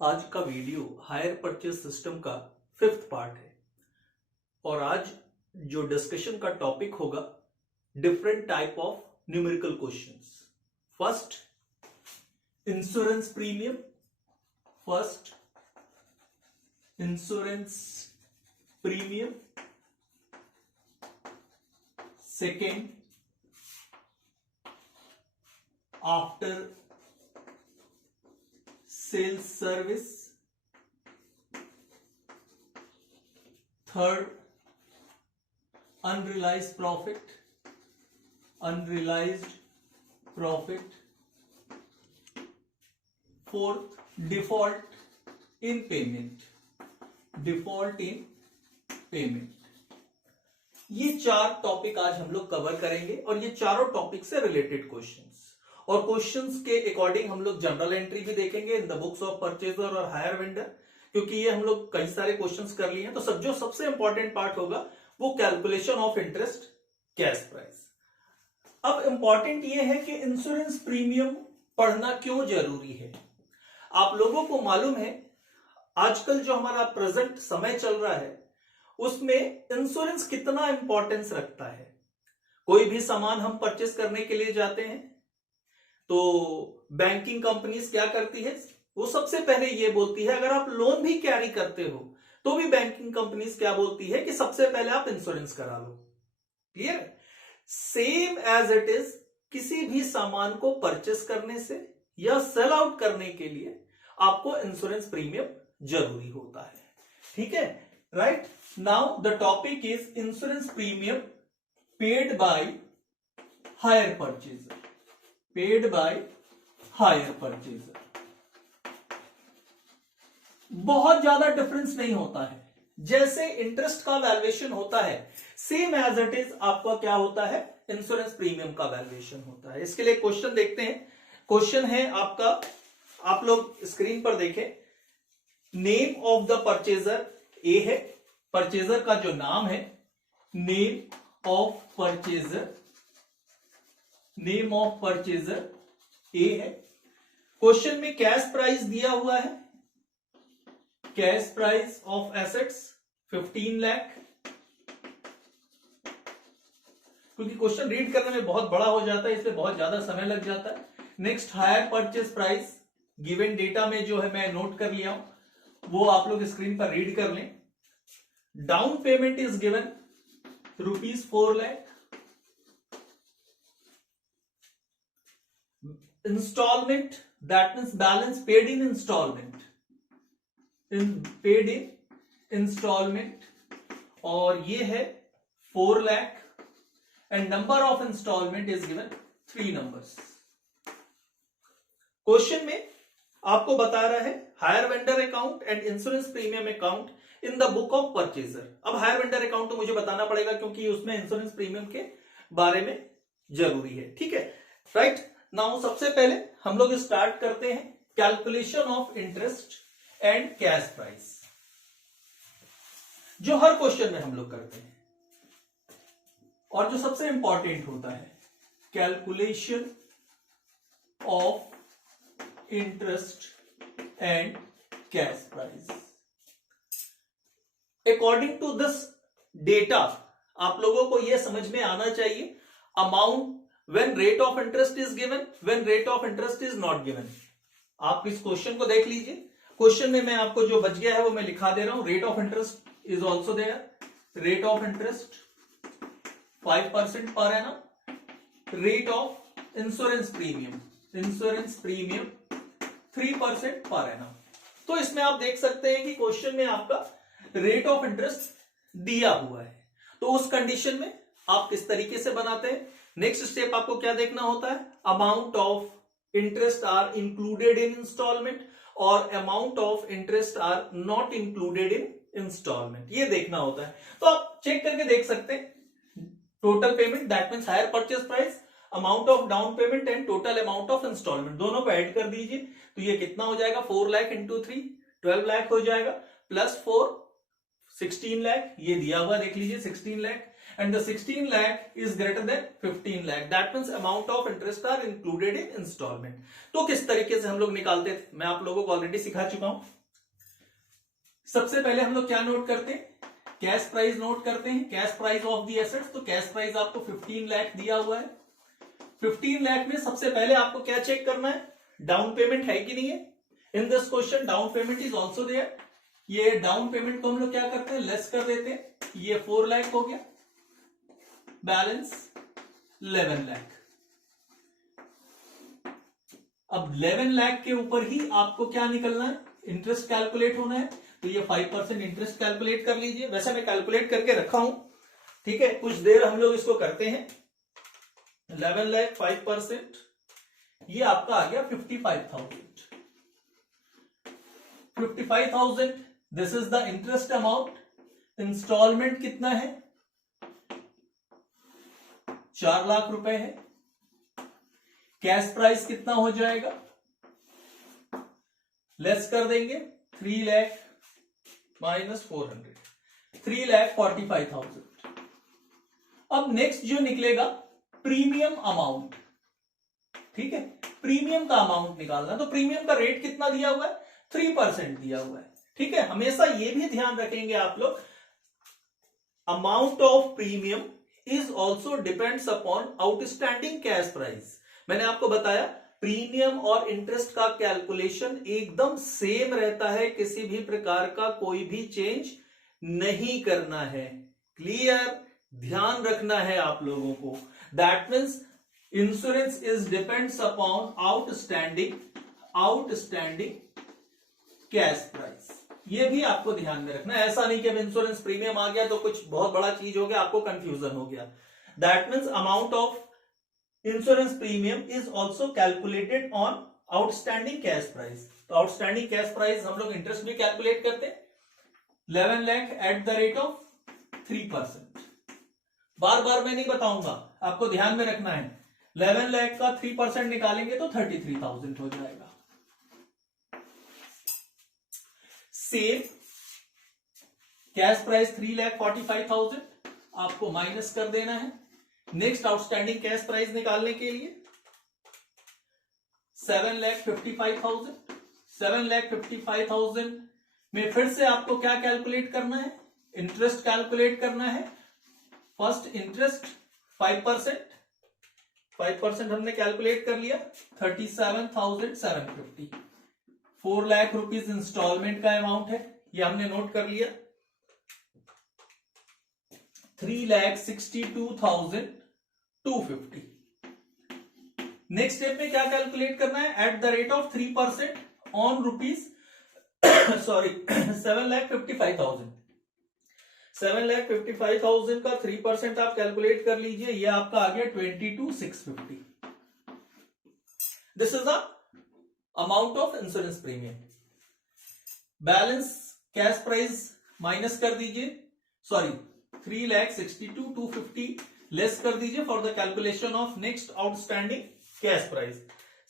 आज का video higher purchase system का 5th पार्ट है और आज जो डिस्कशन का टॉपिक होगा different type of numerical questions. First insurance premium, first insurance premium, second after sales service, third unrealised profit, fourth default in payment. ये चार टॉपिक आज हम लोग कवर करेंगे और ये चारों टॉपिक से रिलेटेड क्वेश्चंस और क्वेश्चंस के अकॉर्डिंग हम लोग जनरल एंट्री भी देखेंगे in the books of purchaser और हायर वेंडर, क्योंकि ये हम लोग कई सारे क्वेश्चंस कर लिए हैं। तो जो सबसे इंपॉर्टेंट पार्ट होगा वो calculation of interest cash price. अब इंपॉर्टेंट ये है कि इंश्योरेंस प्रीमियम पढ़ना क्यों जरूरी है। आप लोगों को मालूम है आजकल जो हमारा प्रेजेंट समय चल रहा है उसमें इंश्योरेंस कितना इंपॉर्टेंस रखता है। कोई भी सामान हम परचेस करने के लिए जाते हैं तो बैंकिंग कंपनीज क्या करती है, वो सबसे पहले ये बोलती है, अगर आप लोन भी कैरी करते हो तो भी बैंकिंग कंपनीज क्या बोलती है कि सबसे पहले आप इंश्योरेंस करा लो। Clear? Same as it is किसी भी सामान को परचेस करने से या सेल आउट करने के लिए आपको इंश्योरेंस प्रीमियम जरूरी होता है। ठीक है, right? Now the topic is insurance premium paid by hire purchaser. बहुत ज्यादा डिफरेंस नहीं होता है। जैसे इंटरेस्ट का वैल्यूएशन होता है सेम एज इट इज आपका क्या होता है, इंश्योरेंस प्रीमियम का वैल्यूएशन होता है। इसके लिए क्वेश्चन देखते हैं। क्वेश्चन है आपका, आप लोग स्क्रीन पर देखें। नेम ऑफ द परचेजर ए है, परचेजर का जो नाम है, नेम ऑफ परचेजर ए है। क्वेश्चन में कैश प्राइस दिया हुआ है, cash price of assets 15 lakh. क्योंकि क्वेश्चन रीड करने में बहुत बड़ा हो जाता है इसलिए बहुत ज्यादा समय लग जाता है। Next higher purchase price given data में जो है मैं नोट कर लिया हूं, वो आप लोग स्क्रीन पर रीड कर लें। Down payment is given ₹4 lakh. Instalment, that means balance paid in instalment, और ये है 4 lakh and number of instalment is given 3 numbers. Question में आपको बता रहा है hire vendor account and insurance premium account in the book of purchaser. अब hire vendor account तो मुझे बताना पड़ेगा क्योंकि उसमें इंश्योरेंस प्रीमियम के बारे में जरूरी है। ठीक है, राइट? नाउ सबसे पहले हम लोग स्टार्ट करते हैं calculation of interest and cash price, जो हर क्वेश्चन में हम लोग करते हैं और जो सबसे इंपॉर्टेंट होता है, calculation of interest and cash price. According to this data आप लोगों को यह समझ में आना चाहिए amount when rate of interest is given, when rate of interest is not given. आप इस क्वेश्चन को देख लीजिए। क्वेश्चन में मैं आपको जो बच गया है वो मैं लिखा दे रहा हूं। Rate of interest is also there. Rate of interest 5% per annum. Rate of insurance premium 3% per annum. तो इसमें आप देख सकते हैं कि क्वेश्चन में आपका रेट ऑफ इंटरेस्ट दिया हुआ है। तो उस कंडीशन में आप किस तरीके से बनाते हैं, नेक्स्ट स्टेप आपको क्या देखना होता है, amount of interest are included in instalment और amount of interest are not included in instalment, ये देखना होता है। तो आप चेक करके देख सकते हैं total payment, that means hire purchase price, amount of down payment and total amount of instalment, दोनों को ऐड कर दीजिए तो ये कितना हो जाएगा, 4 लाख इंटू 3 12 लाख हो जाएगा, प्लस 4 16 लाख, ये दिया हुआ देख लीजिए 16 lakh. and the 16 lakh is greater than 15 lakh. That means amount of interest are included in installment. तो किस तरीके से हम लोग निकालते थे, मैं आप लोगों को ऑलरेडी सिखा चुका हूं. सबसे पहले हम लोग क्या नोट करते हैं, कैश प्राइस नोट करते हैं, cash price of the assets. तो कैश प्राइस आपको 15 लाख दिया हुआ है. 15 लाख में सबसे पहले आपको क्या चेक करना है, डाउन पेमेंट है कि नहीं है. In this question down payment is also there. ये डाउन पेमेंट को हम लोग क्या करते हैं, लेस कर देते हैं. ये 4 लाख हो गया, बैलेंस 11 लाख. अब 11 लाख के ऊपर ही आपको क्या निकलना है, इंटरेस्ट कैलकुलेट होना है. तो ये 5% इंटरेस्ट कैलकुलेट कर लीजिए. वैसे मैं कैलकुलेट करके रखा हूं, ठीक है. कुछ देर हम लोग इसको करते हैं. 11 लाख 5%, ये आपका आ गया 55,000. 55,000 this is the interest amount. Instalment कितना है, 4 लाख रुपए है. कैश प्राइस कितना हो जाएगा, लेस कर देंगे 3 लाख माइनस 400, 3,45,000. अब नेक्स्ट जो निकलेगा प्रीमियम अमाउंट, ठीक है. प्रीमियम का अमाउंट निकालना. तो प्रीमियम का रेट कितना दिया हुआ है, 3% दिया हुआ है, ठीक है. हमेशा ये भी ध्यान रखेंगे आप लोग, amount of premium is also depends upon outstanding cash price. मैंने आपको बताया प्रीमियम और इंटरेस्ट का कैलकुलेशन एकदम सेम रहता है, किसी भी प्रकार का कोई भी चेंज नहीं करना है. क्लियर, ध्यान रखना है आप लोगों को. That means insurance is depends upon outstanding cash price. ये भी आपको ध्यान में रखना है. ऐसा नहीं कि अब इंश्योरेंस प्रीमियम आ गया तो कुछ बहुत बड़ा चीज हो गया, आपको कंफ्यूजन हो गया. That means amount of insurance premium is also calculated on outstanding cash price. तो आउटस्टैंडिंग कैश प्राइस हम लोग इंटरेस्ट भी कैलकुलेट करते हैं. 11 lakh at the rate of 3%. बार बार मैं नहीं बताऊंगा, आपको ध्यान में रखना है. 11 लाख का 3% निकालेंगे तो 33,000 हो जाएगा. सेम कैश प्राइस 3,45,000 आपको माइनस कर देना है. नेक्स्ट आउटस्टैंडिंग कैश प्राइस निकालने के लिए 7,55,000. 7,55,000 में फिर से आपको क्या कैलकुलेट करना है, इंटरेस्ट कैलकुलेट करना है. फर्स्ट इंटरेस्ट 5% हमने कैलकुलेट कर लिया, 37,750. 4 लाख रुपीज इंस्टॉलमेंट का अमाउंट है, ये हमने नोट कर लिया. 3,62,250. नेक्स्ट स्टेप में क्या कैलकुलेट करना है, at the rate of 3% on rupees 7,55,000. 7,55,000 का 3% आप कैलकुलेट कर लीजिए. ये आपका आ गया 22,650. This is the amount of insurance premium. Balance cash price minus कर दीजिए, 3,62,250 लेस कर दीजिए for the calculation of next outstanding cash price.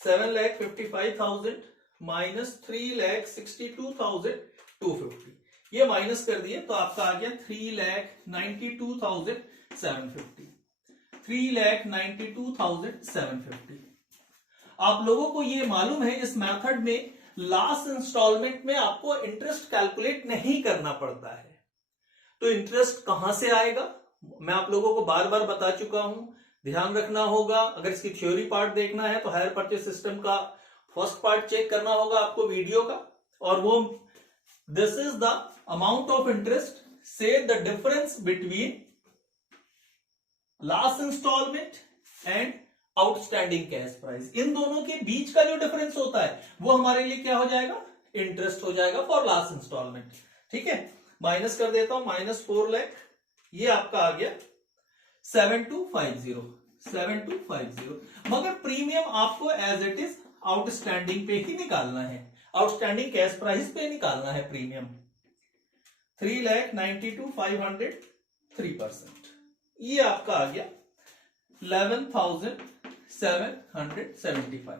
7,55,000 minus 3,62,250, ये माइनस कर दिए तो आपका आ गया 3,92,750. 3,92,750. आप लोगों को ये मालूम है इस मेथड में लास्ट इंस्टॉलमेंट में आपको इंटरेस्ट कैलकुलेट नहीं करना पड़ता है. तो इंटरेस्ट कहां से आएगा, मैं आप लोगों को बार बार बता चुका हूं, ध्यान रखना होगा. अगर इसकी थ्योरी पार्ट देखना है तो हायर परचेज सिस्टम का फर्स्ट पार्ट चेक करना होगा आपको वीडियो का. और वो this is the amount of interest, so the difference between last instalment and outstanding cash price. इन दोनों के बीच का जो डिफरेंस होता है वो हमारे लिए क्या हो जाएगा, इंटरेस्ट हो जाएगा फॉर लास्ट इंस्टॉलमेंट. ठीक है, माइनस कर देता हूं, -4 लाख. ये आपका आ गया 7,250. मगर प्रीमियम आपको एज इट इज आउटस्टैंडिंग पे ही निकालना है, आउटस्टैंडिंग कैश प्राइस पे निकालना है प्रीमियम. 3,92,500, 3%. ये आपका आ गया 11,775.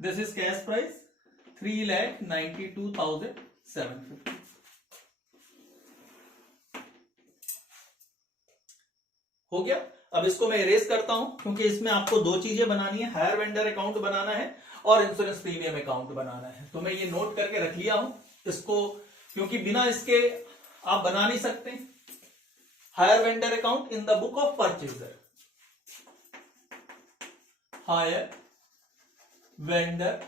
This is cash price 3,92,750. हो गया। अब इसको मैं इरेज करता हूं क्योंकि इसमें आपको दो चीजें बनानी है, हायर वेंडर अकाउंट बनाना है और इंश्योरेंस प्रीमियम अकाउंट बनाना है। तो मैं ये नोट करके रख लिया हूं इसको, क्योंकि बिना इसके आप बना नहीं सकते। Hire vendor account in the book of purchaser, hire vendor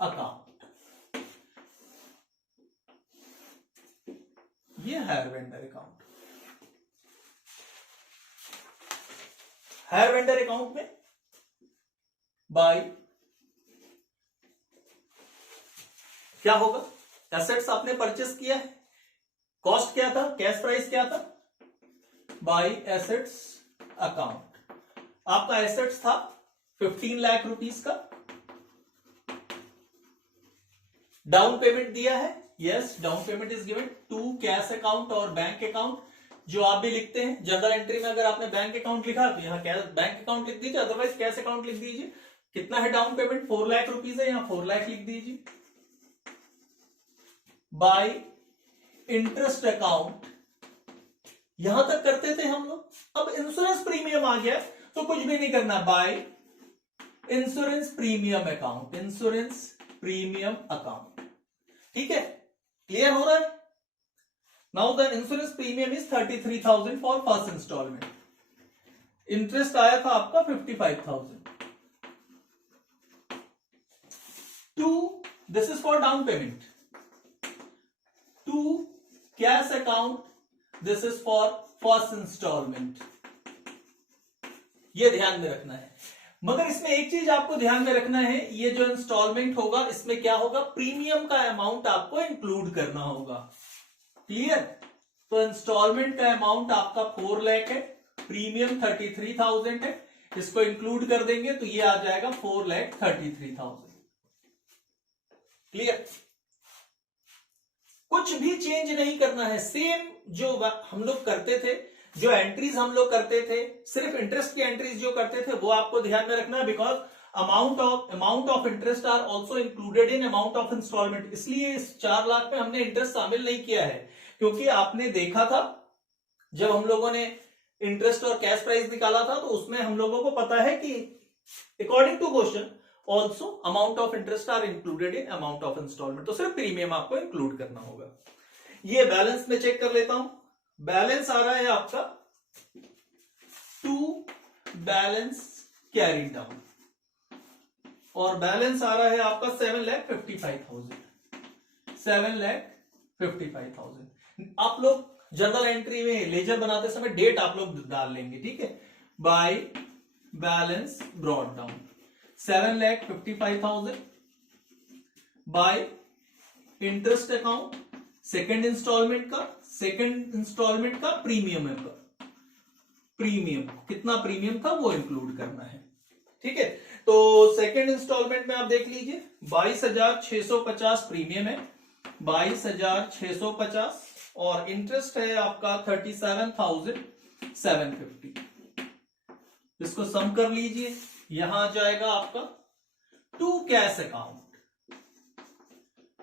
account, ये hire vendor account. Hire vendor account में बाय क्या होगा, एसेट्स आपने परचेस किया है, कॉस्ट क्या था, कैश प्राइस क्या था, बाय एसेट्स अकाउंट। आपका एसेट्स था 15 लाख रुपीस का, डाउन पेमेंट दिया है, yes down payment is given to cash account और बैंक अकाउंट, जो आप भी लिखते हैं जनरल एंट्री में। अगर आपने बैंक अकाउंट लिखा तो यहाँ बैंक अकाउंट लिख दीजिए, अदरवाइज कैश अकाउंट लिख दीजिए। कितना है डाउन पेमेंट, 4 लाख रुपीस है, यहाँ 4 लाख लिख दीजिए। बाय इंटरेस्ट अकाउंट, यहां तक करते थे हम लोग। अब इंश्योरेंस प्रीमियम आ गया तो कुछ भी नहीं करना, by insurance premium account, insurance premium account. ठीक है, क्लियर हो रहा है। Now the insurance premium is 33,000 for first instalment, interest आया था आपका 55,000। To, this is for down payment, to cash account, this is for first instalment. ये ध्यान में रखना है। मगर इसमें एक चीज आपको ध्यान में रखना है, ये जो इंस्टॉलमेंट होगा इसमें क्या होगा, प्रीमियम का अमाउंट आपको इंक्लूड करना होगा। क्लियर। तो इंस्टॉलमेंट का अमाउंट आपका 4 लाख है, प्रीमियम 33,000 है, इसको इंक्लूड कर देंगे तो ये आ जाएगा 4,33,000। क्लियर। कुछ भी चेंज नहीं करना है, सेम जो हम लोग करते थे, जो एंट्रीज हम लोग करते थे, सिर्फ इंटरेस्ट की एंट्रीज जो करते थे वो आपको ध्यान में रखना है। Because amount of interest are also included in amount of instalment. इसलिए इस 4 लाख में हमने इंटरेस्ट शामिल नहीं किया है, क्योंकि आपने देखा था जब हम लोगों ने इंटरेस्ट और कैश प्राइस निकाला था तो उसमें हम लोगों को पता है कि according to question also amount of interest are included in amount of instalment. तो सिर्फ प्रीमियम आपको इंक्लूड करना होगा। ये बैलेंस में चेक कर लेता हूं। बैलेंस आ रहा है आपका टू बैलेंस कैरी डाउन, और बैलेंस आ रहा है आपका 7,55,000, 7,55,000। आप लोग जनरल एंट्री में लेजर बनाते समय डेट आप लोग डाल लेंगे, ठीक है। By balance brought down 7,55,000 by interest account, second instalment का प्रीमियम है, प्रीमियम कितना प्रीमियम था वो इंक्लूड करना है। ठीक है, तो सेकेंड इंस्टॉलमेंट में आप देख लीजिए 22,650 प्रीमियम है, 22,650, और इंटरेस्ट है आपका 37,750। इसको सम कर लीजिए, यहां आ जाएगा आपका to cash account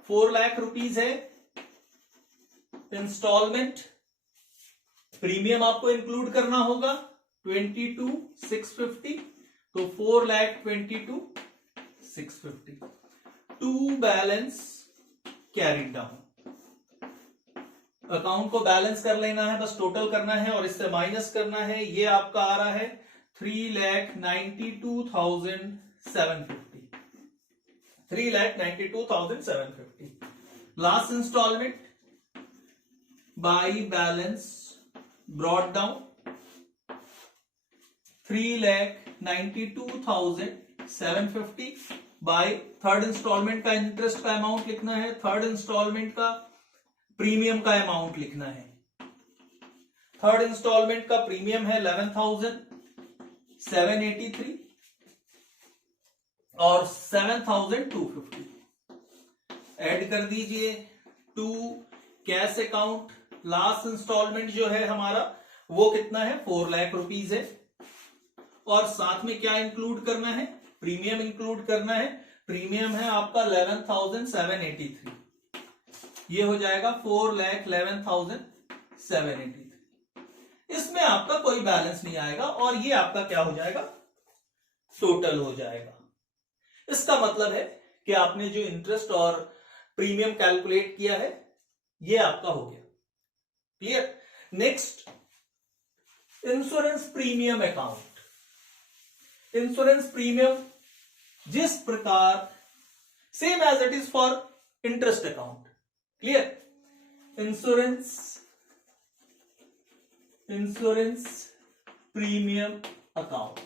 4 lakh rupees है, इंस्टॉलमेंट प्रीमियम आपको इंक्लूड करना होगा 22,650, तो 4,22,650। To balance carry down, account को बैलेंस कर लेना है, बस टोटल करना है और इससे माइनस करना है। ये आपका आ रहा है 3,92,750, 3,92,750। Last instalment by balance brought down 3,92,750 by third instalment का इंटरेस्ट का अमाउंट लिखना है, थर्ड इंस्टॉलमेंट का प्रीमियम का अमाउंट लिखना है। थर्ड इंस्टॉलमेंट का प्रीमियम है 11,783 और 7,250 ऐड कर दीजिए। To cash account last instalment जो है हमारा वो कितना है, 4 लाख रुपीस है, और साथ में क्या इंक्लूड करना है, प्रीमियम इंक्लूड करना है। प्रीमियम है आपका 11,783, ये हो जाएगा 4,11,783। इसमें आपका कोई बैलेंस नहीं आएगा और ये आपका क्या हो जाएगा, टोटल हो जाएगा। इसका मतलब है कि आपने जो इंटरेस्ट और प्रीमियम कैलकुलेट किया है ये आपका हो गया। Clear. Next, insurance premium account. Insurance premium जिस प्रकार same as it is for interest account. Clear. Insurance premium account,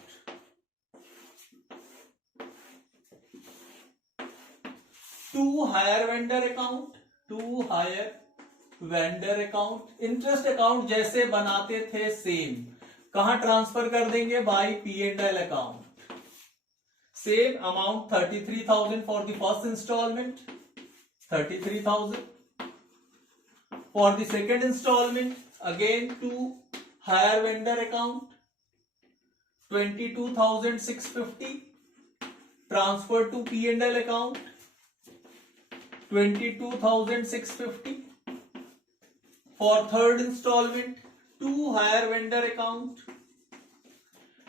to hire vendor account, interest account जैसे बनाते थे सेम, कहां ट्रांसफर कर देंगे, by P&L account. Same amount 33,000 for the first instalment, 33,000 for the second instalment, again to hire vendor account 22,650 transfer to P&L account 22,650 for third installment to higher vendor account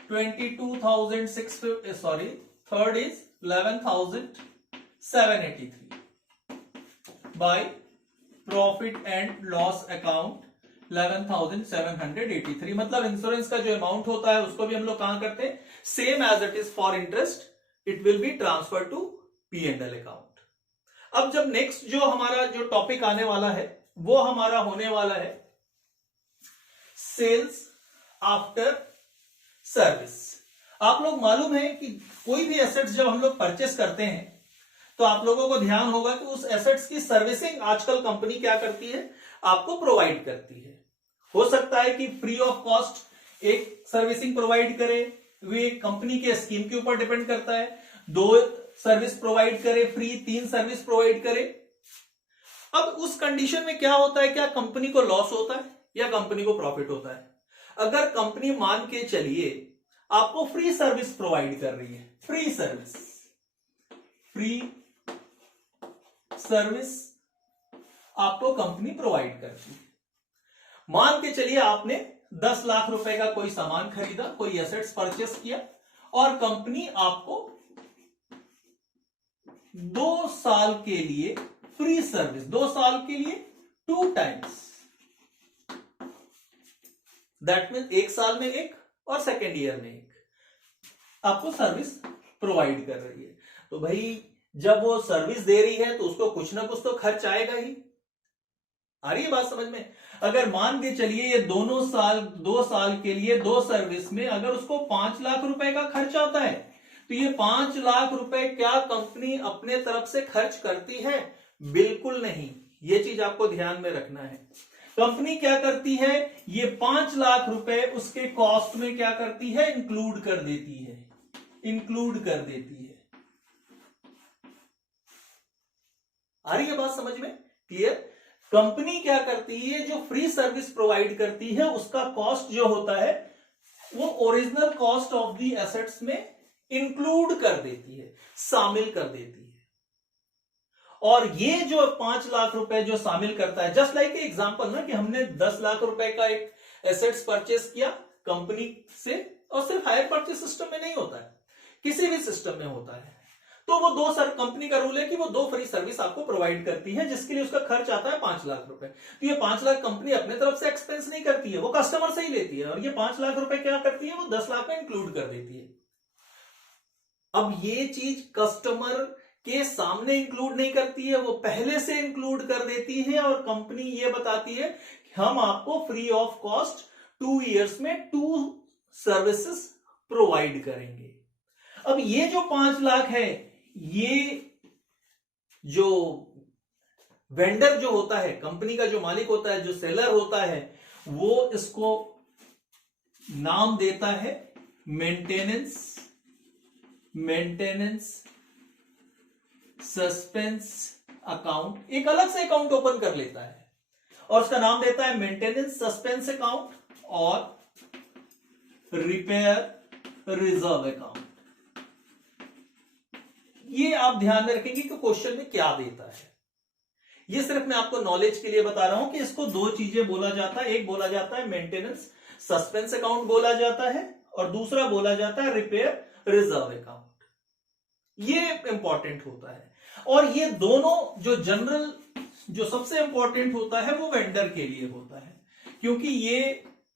22,650, sorry, third is 11,783 by profit and loss account 11,783। मतलब insurance का जो amount होता है उसको भी हम लोग कहां करते हैं, same as it is for interest, it will be transfer to P&L account. अब जब नेक्स्ट जो हमारा जो टॉपिक आने वाला है वो हमारा होने वाला है सेल्स आफ्टर सर्विस। आप लोग मालूम है कि कोई भी एसेट्स जब हम लोग परचेस करते हैं तो आप लोगों को ध्यान होगा कि उस एसेट्स की सर्विसिंग आजकल कंपनी क्या करती है, आपको प्रोवाइड करती है। हो सकता है कि फ्री ऑफ कॉस्ट एक सर्विसिंग प्रोवाइड करे, वे कंपनी के स्कीम के ऊपर डिपेंड करता है, 2 सर्विस प्रोवाइड करे फ्री, 3 सर्विस प्रोवाइड करे। अब उस कंडीशन में क्या होता है, क्या कंपनी को लॉस होता है या कंपनी को प्रॉफिट होता है? अगर कंपनी मान के चलिए आपको फ्री सर्विस प्रोवाइड कर रही है, फ्री सर्विस आपको कंपनी प्रोवाइड करती है। मान के चलिए आपने 10 लाख रुपए का कोई सामान खरीदा, कोई एसेट्स परचेस किया और कंपनी आपको 2 साल के लिए फ्री सर्विस, 2 साल के लिए 2 टाइम्स, दैट मीन 1 साल में 1 और सेकेंड ईयर में 1 आपको सर्विस प्रोवाइड कर रही है। तो भाई जब वो सर्विस दे रही है तो उसको कुछ ना कुछ तो खर्च आएगा ही। आ रही है बात समझ में? अगर मान के चलिए ये 2 साल के लिए 2 सर्विस में अगर उसको 5 लाख रुपए का खर्च आता है तो ये 5 लाख रुपए क्या कंपनी अपने तरफ से खर्च करती है? बिल्कुल नहीं। ये चीज आपको ध्यान में रखना है। कंपनी क्या करती है, ये 5 लाख रुपए उसके कॉस्ट में क्या करती है, इंक्लूड कर देती है। आ रही है बात समझ में? क्लियर? कंपनी क्या करती है, जो फ्री सर्विस प्रोवाइड करती है उसका कॉस्ट जो होता है वो original cost of the assets में इंक्लूड कर देती है, शामिल कर देती है। और ये जो 5 लाख रुपए जो शामिल करता है, जस्ट लाइक एग्जांपल ना कि हमने 10 लाख रुपए का एक एसेट्स परचेस किया कंपनी से, और सिर्फ हायर परचेस सिस्टम में नहीं होता है, किसी भी सिस्टम में होता है, तो वो 2 कंपनी का रूल है कि वो 2 फ्री सर्विस आपको प्रोवाइड करती है जिसके लिए उसका खर्च आता है 5 लाख रुपए। तो ये 5 लाख कंपनी अपने तरफ से एक्सपेंस नहीं करती है, वो कस्टमर से ही लेती है, और ये 5 लाख रुपए क्या करती है, वो 10 लाख में इंक्लूड कर देती है। अब ये चीज कस्टमर के सामने इंक्लूड नहीं करती है, वो पहले से इंक्लूड कर देती है, और कंपनी ये बताती है कि हम आपको फ्री ऑफ कॉस्ट 2 इयर्स में 2 सर्विसेज प्रोवाइड करेंगे। अब ये जो 5 लाख है, ये जो वेंडर जो होता है, कंपनी का जो मालिक होता है, जो सेलर होता है, वो इसको नाम देता है मेंटेनेंस सस्पेंस अकाउंट। एक अलग से अकाउंट ओपन कर लेता है और उसका नाम देता है मेंटेनेंस सस्पेंस अकाउंट और रिपेयर रिजर्व अकाउंट। ये आप ध्यान में रखेंगे कि क्वेश्चन में क्या देता है। ये सिर्फ मैं आपको नॉलेज के लिए बता रहा हूं कि इसको 2 चीजें बोला जाता है। एक बोला जाता है मेंटेनेंस सस्पेंस अकाउंट बोला जाता है और दूसरा बोला जाता है रिपेयर रिजर्व अकाउंट। ये इंपॉर्टेंट होता है। और ये दोनों जो जनरल जो सबसे इंपॉर्टेंट होता है वो वेंडर के लिए होता है, क्योंकि ये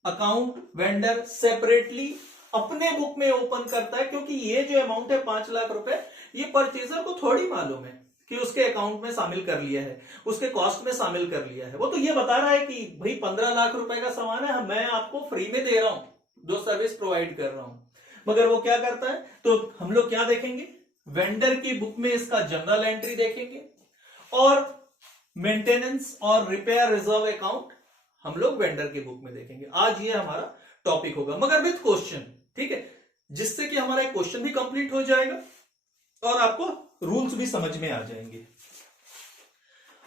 अकाउंट वेंडर सेपरेटली अपने बुक में ओपन करता है, क्योंकि ये जो अमाउंट है 5 लाख रुपए, ये परचेजर को थोड़ी मालूम है कि उसके अकाउंट में शामिल कर लिया है, उसके कॉस्ट में शामिल कर लिया है। वो तो ये बता रहा है कि भाई 15 लाख रुपए का सामान है, मैं आपको फ्री में दे रहा हूं, जो सर्विस प्रोवाइड कर रहा हूं। मगर वो क्या करता है, तो हम लोग क्या देखेंगे, वेंडर की बुक में इसका जनरल एंट्री देखेंगे और मेंटेनेंस और रिपेयर रिजर्व अकाउंट हम लोग वेंडर की बुक में देखेंगे। आज ये हमारा टॉपिक होगा, मगर विद क्वेश्चन, ठीक है, जिससे कि हमारा एक क्वेश्चन भी कंप्लीट हो जाएगा और आपको रूल्स भी समझ में आ जाएंगे।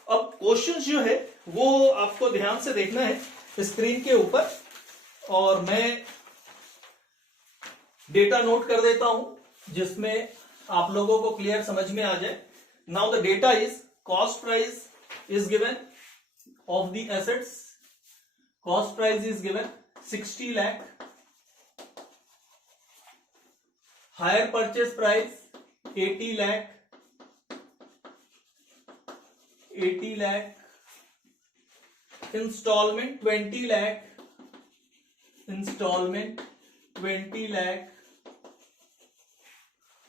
अब क्वेश्चंस जो है वो आपको ध्यान से देखना है स्क्रीन के ऊपर, और मैं डेटा नोट कर देता हूं जिसमें आप लोगों को क्लियर समझ में आ जाए। Now the data is cost price is given of the assets. Cost price is given 60 lakh. Hire purchase price 80 lakh. 80 lakh. Installment 20 lakh. Installment 20 lakh.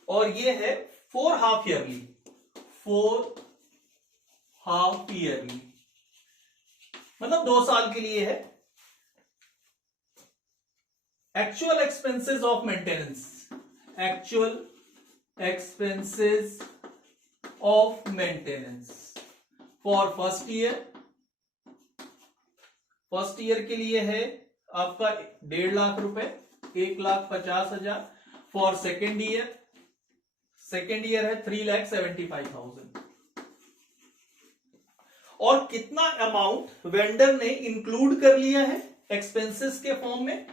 और ये है 4 हाफ ईयरली, 4 हाफ ईयरली मतलब 2 साल के लिए है। Actual expenses of maintenance, actual expenses of maintenance for first year, first year के लिए है आपका 1.5 लाख रुपए, 1,50,000। For second year, second year है 3,75,000। और कितना अमाउंट वेंडर ने इंक्लूड कर लिया है एक्सपेंसेस के फॉर्म में,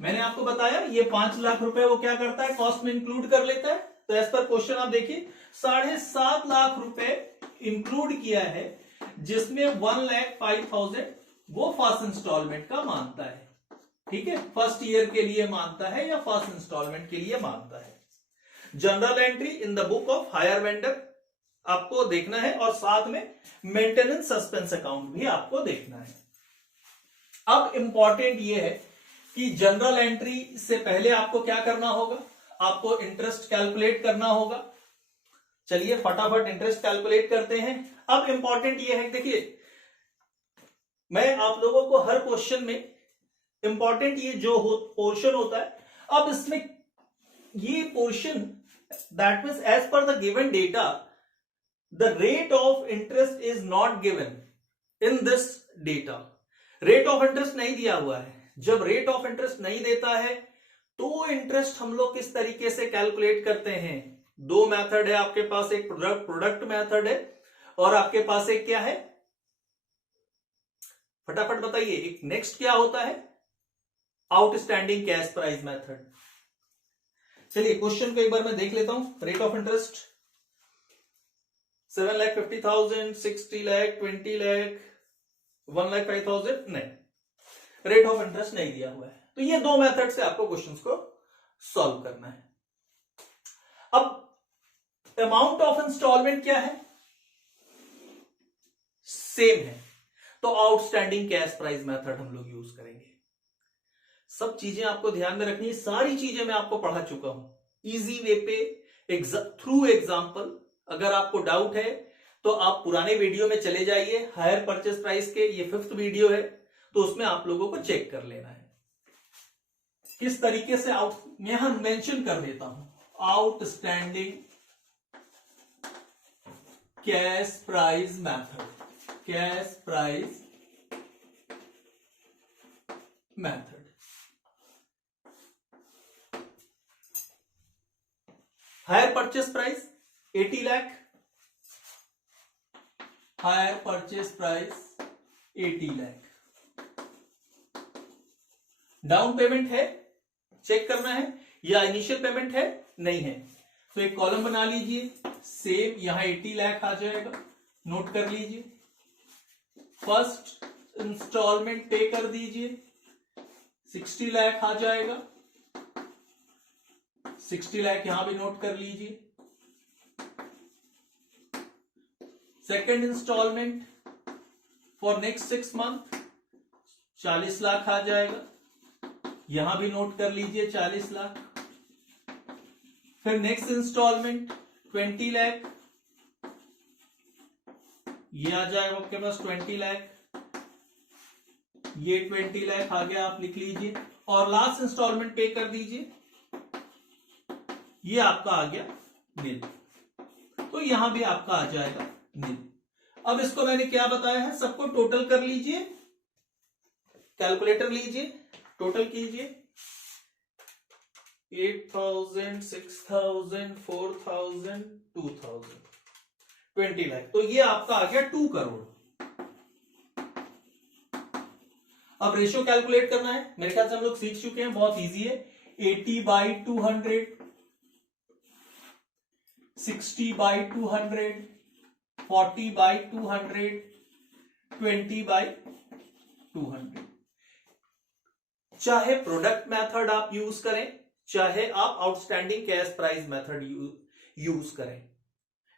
मैंने आपको बताया ये 5 लाख रुपए वो क्या करता है, कॉस्ट में इंक्लूड कर लेता है। तो एज पर क्वेश्चन आप देखिए 7.5 लाख रुपए इंक्लूड किया है, जिसमें 1,05,000 वो फर्स्ट इंस्टॉलमेंट का मानता है, ठीक है, फर्स्ट ईयर के लिए मानता है या फर्स्ट इंस्टॉलमेंट के लिए मानता है। General entry in the book of higher vendor आपको देखना है, और साथ में मेंटेनेंस सस्पेंस अकाउंट भी आपको देखना है। अब इंपॉर्टेंट ये है कि जनरल एंट्री से पहले आपको क्या करना होगा, आपको इंटरेस्ट कैलकुलेट करना होगा। चलिए फटाफट इंटरेस्ट कैलकुलेट करते हैं। अब इंपॉर्टेंट ये है, देखिए मैं आप लोगों को हर क्वेश्चन में इंपॉर्टेंट ये जो पोर्शन होता है, अब इसमें ये portion that means as per the given data the rate of interest is not given in this data. rate of interest नहीं दिया हुआ है। जब rate of interest नहीं देता है तो इंटरेस्ट हम लोग किस तरीके से कैलकुलेट करते हैं, 2 मेथड है आपके पास, एक प्रोडक्ट मेथड है और आपके पास एक क्या है, फटाफट बताइए, एक नेक्स्ट क्या होता है, आउटस्टैंडिंग कैश प्राइस मेथड। चलिए क्वेश्चन को एक बार मैं देख लेता हूं। Rate of interest 7,50,000, 60 lakh, 20 lakh, 1,05,000 नहीं, रेट ऑफ इंटरेस्ट नहीं दिया हुआ है। तो ये 2 मेथड से आपको क्वेश्चंस को सॉल्व करना है। अब अमाउंट ऑफ इंस्टॉलमेंट क्या है, सेम है, तो आउटस्टैंडिंग कैश प्राइस मेथड हम लोग यूज करेंगे। सब चीजें आपको ध्यान में रखनी है, सारी चीजें मैं आपको पढ़ा चुका हूं इजी वे पे थ्रू एग्जांपल। अगर आपको डाउट है तो आप पुराने वीडियो में चले जाइए, हायर परचेस प्राइस के ये 5th वीडियो है, तो उसमें आप लोगों को चेक कर लेना है किस तरीके से यहां मेंशन कर देता हूं, outstanding cash price method, cash price method. Hire purchase price 80 lakh, hire purchase price 80 lakh. Down payment है, चेक करना है, या इनिशियल पेमेंट है, नहीं है, तो एक कॉलम बना लीजिए, सेम यहां 80 लाख आ जाएगा, नोट कर लीजिए। फर्स्ट इंस्टॉलमेंट पे कर दीजिए, 60 लाख आ जाएगा। 60 लाख यहां भी नोट कर लीजिए। Second instalment for next 6 month 40 lakh आ जाएगा, यहां भी नोट कर लीजिए 40 लाख। फिर नेक्स्ट इंस्टॉलमेंट 20 लाख, ये आ जाएगा आपके पास 20 लाख, ये 20 लाख आ गया, आप लिख लीजिए। और लास्ट इंस्टॉलमेंट पे कर दीजिए, ये आपका आ गया नील, तो यहां भी आपका आ जाएगा नील। अब इसको मैंने क्या बताया है, सबको टोटल कर लीजिए, कैलकुलेटर लीजिए, टोटल कीजिए। 8,000, 6,000, 4,000, 2,000, 20 लाख, तो ये आपका आ गया 2 करोड़। अब रेशियो कैलकुलेट करना है, मेरे ख्याल से हम लोग सीख चुके हैं, बहुत इजी है। 80/200, 60/200, 40/200, 20/200। चाहे प्रोडक्ट मेथड आप यूज करें, चाहे आप outstanding cash price method use करें,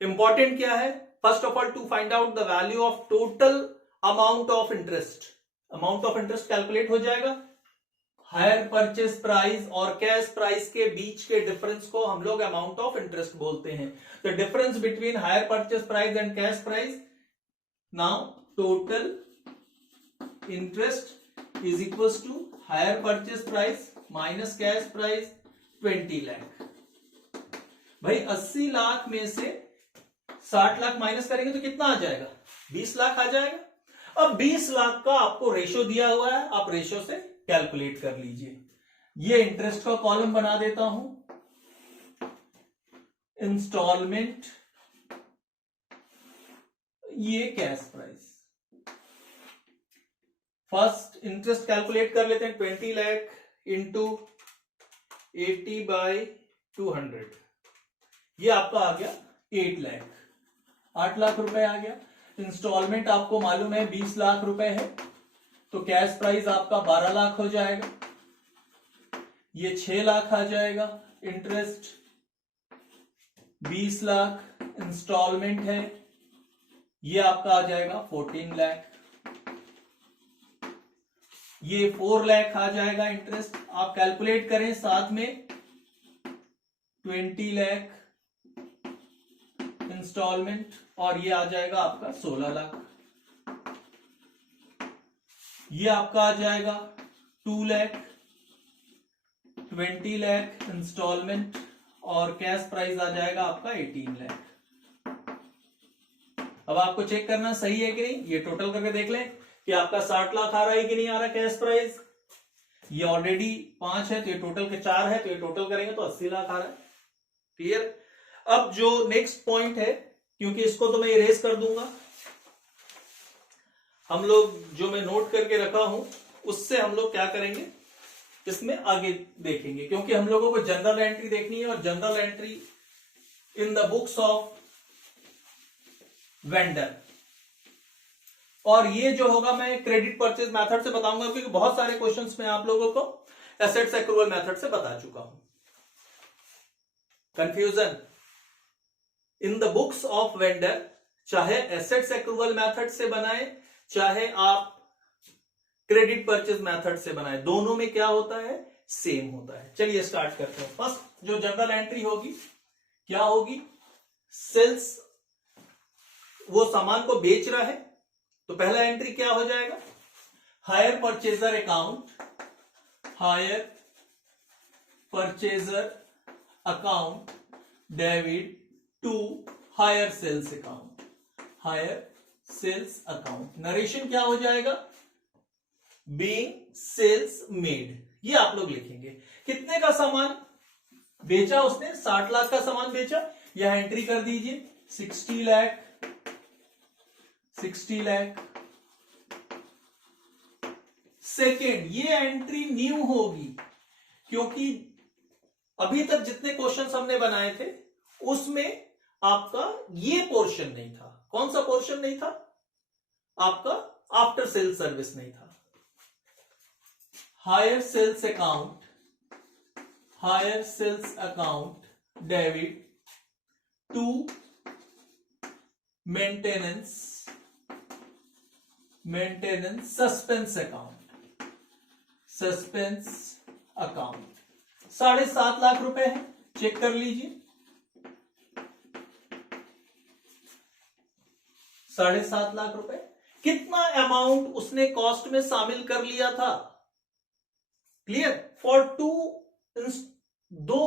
इंपॉर्टेंट क्या है, first of all to find out the value of total amount of interest. Amount of interest calculate हो जाएगा, हायर परचेज प्राइस और कैश प्राइस के बीच के डिफरेंस को हम लोग अमाउंट ऑफ इंटरेस्ट बोलते हैं। The difference between hire purchase price and cash price, now total interest is equal to hire purchase price minus cash price 20 lakh. भाई 80 लाख में से 60 लाख माइनस करेंगे तो कितना आ जाएगा, 20 लाख आ जाएगा। अब 20 लाख का आपको रेशो दिया हुआ है, आप रेशो से कैलकुलेट कर लीजिए। ये इंटरेस्ट का कॉलम बना देता हूं, इंस्टॉलमेंट, ये cash price. First interest calculate कर लेते हैं, 20 लाख इंटू 80/200, ये आपका आ गया 8 लाख, 8 लाख रुपए आ गया। इंस्टॉलमेंट आपको मालूम है 20 लाख रुपए है, तो कैश प्राइस आपका 12 लाख हो जाएगा, ये 6 लाख आ जाएगा। इंटरेस्ट 20 लाख, इंस्टॉलमेंट है, ये आपका आ जाएगा 14 लाख, ये 4 लाख आ जाएगा इंटरेस्ट। आप कैलकुलेट करें साथ में, 20 लाख इंस्टॉलमेंट, और ये आ जाएगा आपका 16 लाख, ये आपका आ जाएगा 2 लाख, 20 लाख इंस्टॉलमेंट, और कैश प्राइस आ जाएगा आपका 18 लाख। अब आपको चेक करना सही है कि नहीं, ये टोटल करके देख लें कि आपका 60 लाख आ रहा है कि नहीं आ रहा कैश प्राइस। ये ऑलरेडी 5 है, तो ये टोटल के 4 है, तो ये टोटल करेंगे तो 80 लाख आ रहा है। क्लियर। अब जो नेक्स्ट पॉइंट है, क्योंकि इसको तो मैं इरेज कर दूंगा, हम लोग जो मैं नोट करके रखा हूं उससे हम लोग क्या करेंगे, इसमें आगे देखेंगे, क्योंकि हम लोगों को जनरल एंट्री देखनी है, और general entry in the books of vendor. और ये जो होगा मैं क्रेडिट परचेज मेथड से बताऊंगा, क्योंकि बहुत सारे क्वेश्चंस में आप लोगों को एसेट्स एक्रूवल मेथड से बता चुका हूं। Confusion in the books of vendor, चाहे एसेट्स एक्रूवल मेथड से बनाए, चाहे आप क्रेडिट परचेज मेथड से बनाए, दोनों में क्या होता है, सेम होता है। चलिए स्टार्ट करते हैं। फर्स्ट जो जनरल एंट्री होगी क्या होगी, सेल्स, वो सामान को बेच रहा है, तो पहला एंट्री क्या हो जाएगा, hire purchaser account, hire purchaser account debit to hire sales account, hire sales account. Narration क्या हो जाएगा, बीइंग सेल्स मेड, ये आप लोग लिखेंगे। कितने का सामान बेचा उसने, 60 लाख का सामान बेचा, यह एंट्री कर दीजिए 60 लाख, 60 लाख। सेकेंड, ये एंट्री न्यू होगी, क्योंकि अभी तक जितने क्वेश्चंस हमने बनाए थे उसमें आपका ये पोर्शन नहीं था। कौन सा पोर्शन नहीं था, आपका आफ्टर सेल सर्विस नहीं था। Hire sales account debit to maintenance suspense account 7.5 lakh रुपए है, चेक कर लीजिए। 7.5 लाख रुपए, कितना अमाउंट उसने कॉस्ट में शामिल कर लिया था? क्लियर? फॉर दो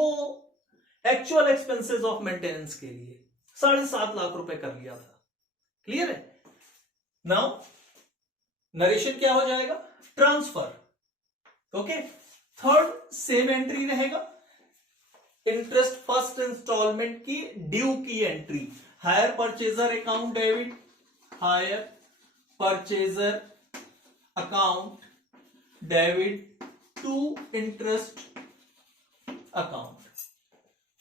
एक्चुअल एक्सपेंसेस ऑफ मेंटेनेंस के लिए 7.5 लाख रुपए कर लिया था। क्लियर है? नाउ नरेशन क्या हो जाएगा? Transfer. Okay, third same entry रहेगा, इंटरेस्ट फर्स्ट इंस्टॉलमेंट की ड्यू की entry, hire purchaser account debit, hire purchaser account debit to interest account.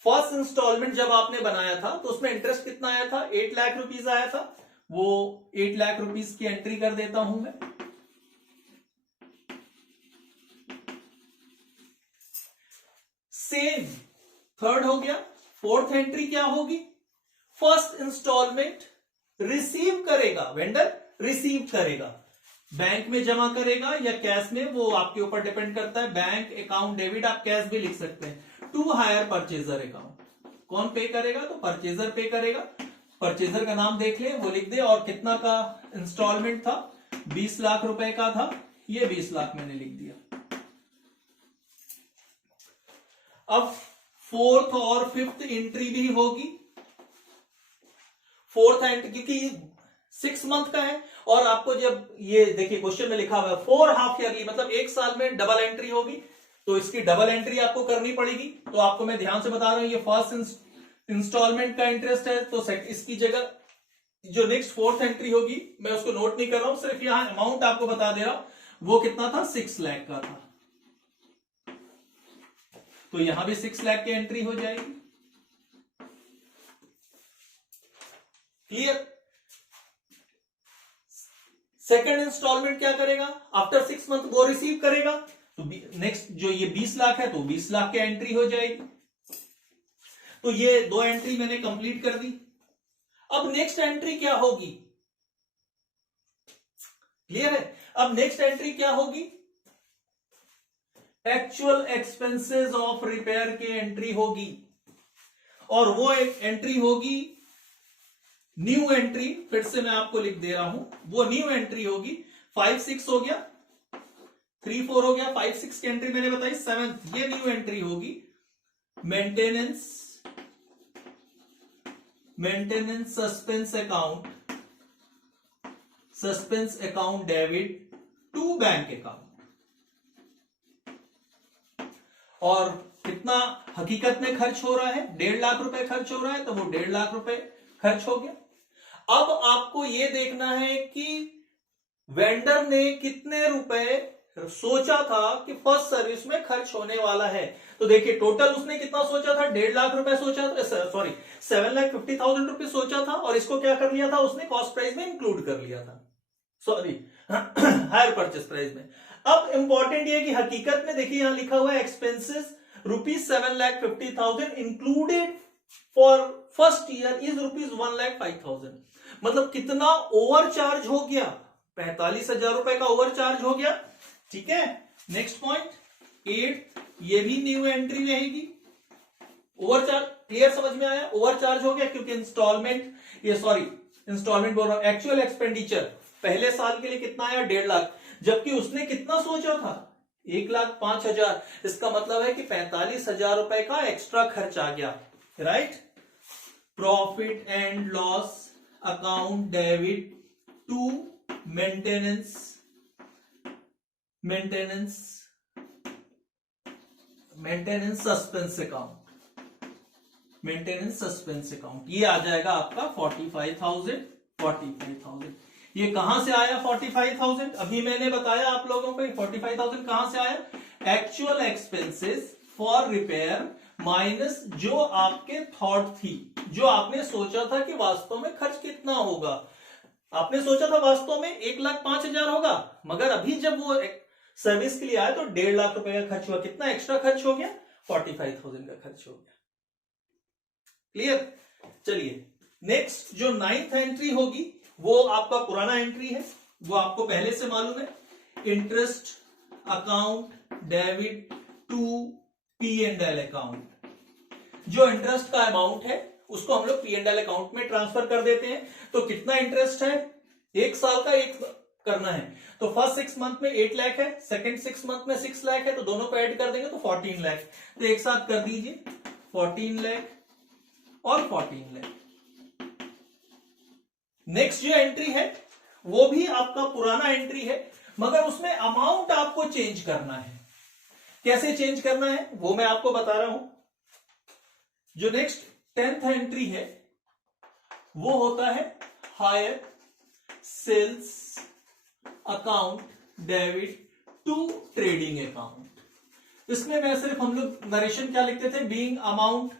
First instalment जब आपने बनाया था तो उसमें इंटरेस्ट कितना आया था? 8 लाख रुपीज आया था, वो 8 लाख रुपीज की एंट्री कर देता हूं मैं। सेम थर्ड हो गया। फोर्थ एंट्री क्या होगी? फर्स्ट इंस्टॉलमेंट रिसीव करेगा, वेंडर रिसीव करेगा, बैंक में जमा करेगा या कैश में, वो आपके ऊपर डिपेंड करता है। बैंक अकाउंट डेबिट आप कैश भी लिख सकते हैं। टू हायर परचेजर अकाउंट, कौन पे करेगा? तो परचेजर पे करेगा। परचेजर का नाम देख ले, वो लिख दे, और कितना का इंस्टॉलमेंट था? 20 लाख रुपए का था, ये 20 लाख मैंने लिख दिया। अब फोर्थ और फिफ्थ एंट्री भी होगी। फोर्थ एंट्री क्योंकि 6 मंथ का है, और आपको जब ये देखिए क्वेश्चन में लिखा हुआ है 4 हाफ ईयरली, मतलब 1 साल में डबल एंट्री होगी, तो इसकी डबल एंट्री आपको करनी पड़ेगी। तो आपको मैं ध्यान से बता रहा हूं, ये फर्स्ट इंस्टॉलमेंट का इंटरेस्ट है, तो इसकी जगह जो नेक्स्ट फोर्थ एंट्री होगी, मैं उसको नोट नहीं कर रहा हूं, सिर्फ यहां अमाउंट आपको बता दे रहा हूं। वो कितना था? 6 लाख का था, तो यहां भी 6 लाख की एंट्री हो जाएगी। क्लियर? सेकंड इंस्टॉलमेंट क्या करेगा? आफ्टर 6 मंथ वो रिसीव करेगा, तो नेक्स्ट जो ये 20 लाख है, तो 20 लाख की एंट्री हो जाएगी। तो ये 2 एंट्री मैंने कंप्लीट कर दी। अब नेक्स्ट एंट्री क्या होगी? क्लियर है? अब नेक्स्ट एंट्री क्या होगी? एक्चुअल एक्सपेंसेस ऑफ रिपेयर की एंट्री होगी, और वो एक एंट्री होगी न्यू एंट्री। फिर से मैं आपको लिख दे रहा हूं, वो न्यू एंट्री होगी। 5-6 हो गया, 3-4 हो गया, 5-6 की एंट्री मैंने बताई। 7th ये न्यू एंट्री होगी, maintenance suspense account debit to bank account. और कितना हकीकत में खर्च हो रहा है? 1.5 लाख रुपए खर्च हो रहा है, तो वो 1.5 लाख रुपए खर्च हो गया। अब आपको यह देखना है कि वेंडर ने कितने रुपए सोचा था कि फर्स्ट सर्विस में खर्च होने वाला है। तो देखिए टोटल उसने कितना सोचा था? 1.5 लाख रुपए सोचा था, सॉरी 7,50,000 रुपए सोचा था, और इसको क्या कर लिया था उसने? कॉस्ट प्राइस में इंक्लूड कर लिया था, सॉरी हायर परचेस प्राइस में। अब इंपॉर्टेंट ये कि हकीकत में देखिए यहां लिखा हुआ है expenses ₹7,50,000 included for first year is ₹1,05,000। मतलब कितना ओवर चार्ज हो गया? 45,000 रुपए का ओवर चार्ज हो गया। ठीक है, नेक्स्ट पॉइंट 8, ये भी न्यू एंट्री रहेगी। ओवर चार्ज क्लियर, समझ में आया? ओवर चार्ज हो गया क्योंकि इंस्टॉलमेंट बोल रहा हूं, एक्चुअल एक्सपेंडिचर पहले साल के लिए कितना आया? 1.5 लाख, जबकि उसने कितना सोचा था? 1,05,000। इसका मतलब है कि 45,000 रुपए का एक्स्ट्रा खर्च आ गया, right? Profit and loss account debit to maintenance suspense account. ये आ जाएगा आपका 45,000। ये कहां से आया 45,000? अभी मैंने बताया आप लोगों को 45,000 कहां से आया? Actual expenses for repair minus जो आपके थॉट थी, जो आपने सोचा था कि वास्तव में खर्च कितना होगा। आपने सोचा था वास्तव में 1,05,000 होगा, मगर अभी जब वो सर्विस के लिए आए तो 1.5 लाख रुपए का खर्च हुआ, कितना एक्स्ट्रा खर्च हो गया, 45,000 का खर्च हो गया। क्लियर? चलिए नेक्स्ट जो 9th एंट्री होगी वो आपका पुराना एंट्री है, वो आपको पहले से मालूम है, interest account debit to P&L account. जो इंटरेस्ट का अमाउंट है उसको हम लोग P&L अकाउंट में ट्रांसफर कर देते हैं। तो कितना इंटरेस्ट है, 1 साल का एक करना है, तो फर्स्ट 6 मंथ में 8 लाख है, सेकंड 6 मंथ में 6 लाख है, तो दोनों को ऐड कर देंगे तो 14 लाख। तो एक साथ कर दीजिए 14 लाख और 14 लाख। नेक्स्ट जो एंट्री है वो भी आपका पुराना एंट्री है, मगर उसमें अमाउंट आपको चेंज करना है। कैसे चेंज करना है वो मैं आपको बता रहा हूं। जो नेक्स्ट 10th एंट्री है वो होता है hire sales account debit to trading account. इसमें मैं सिर्फ हम लोग नरेशन क्या लिखते थे, being amount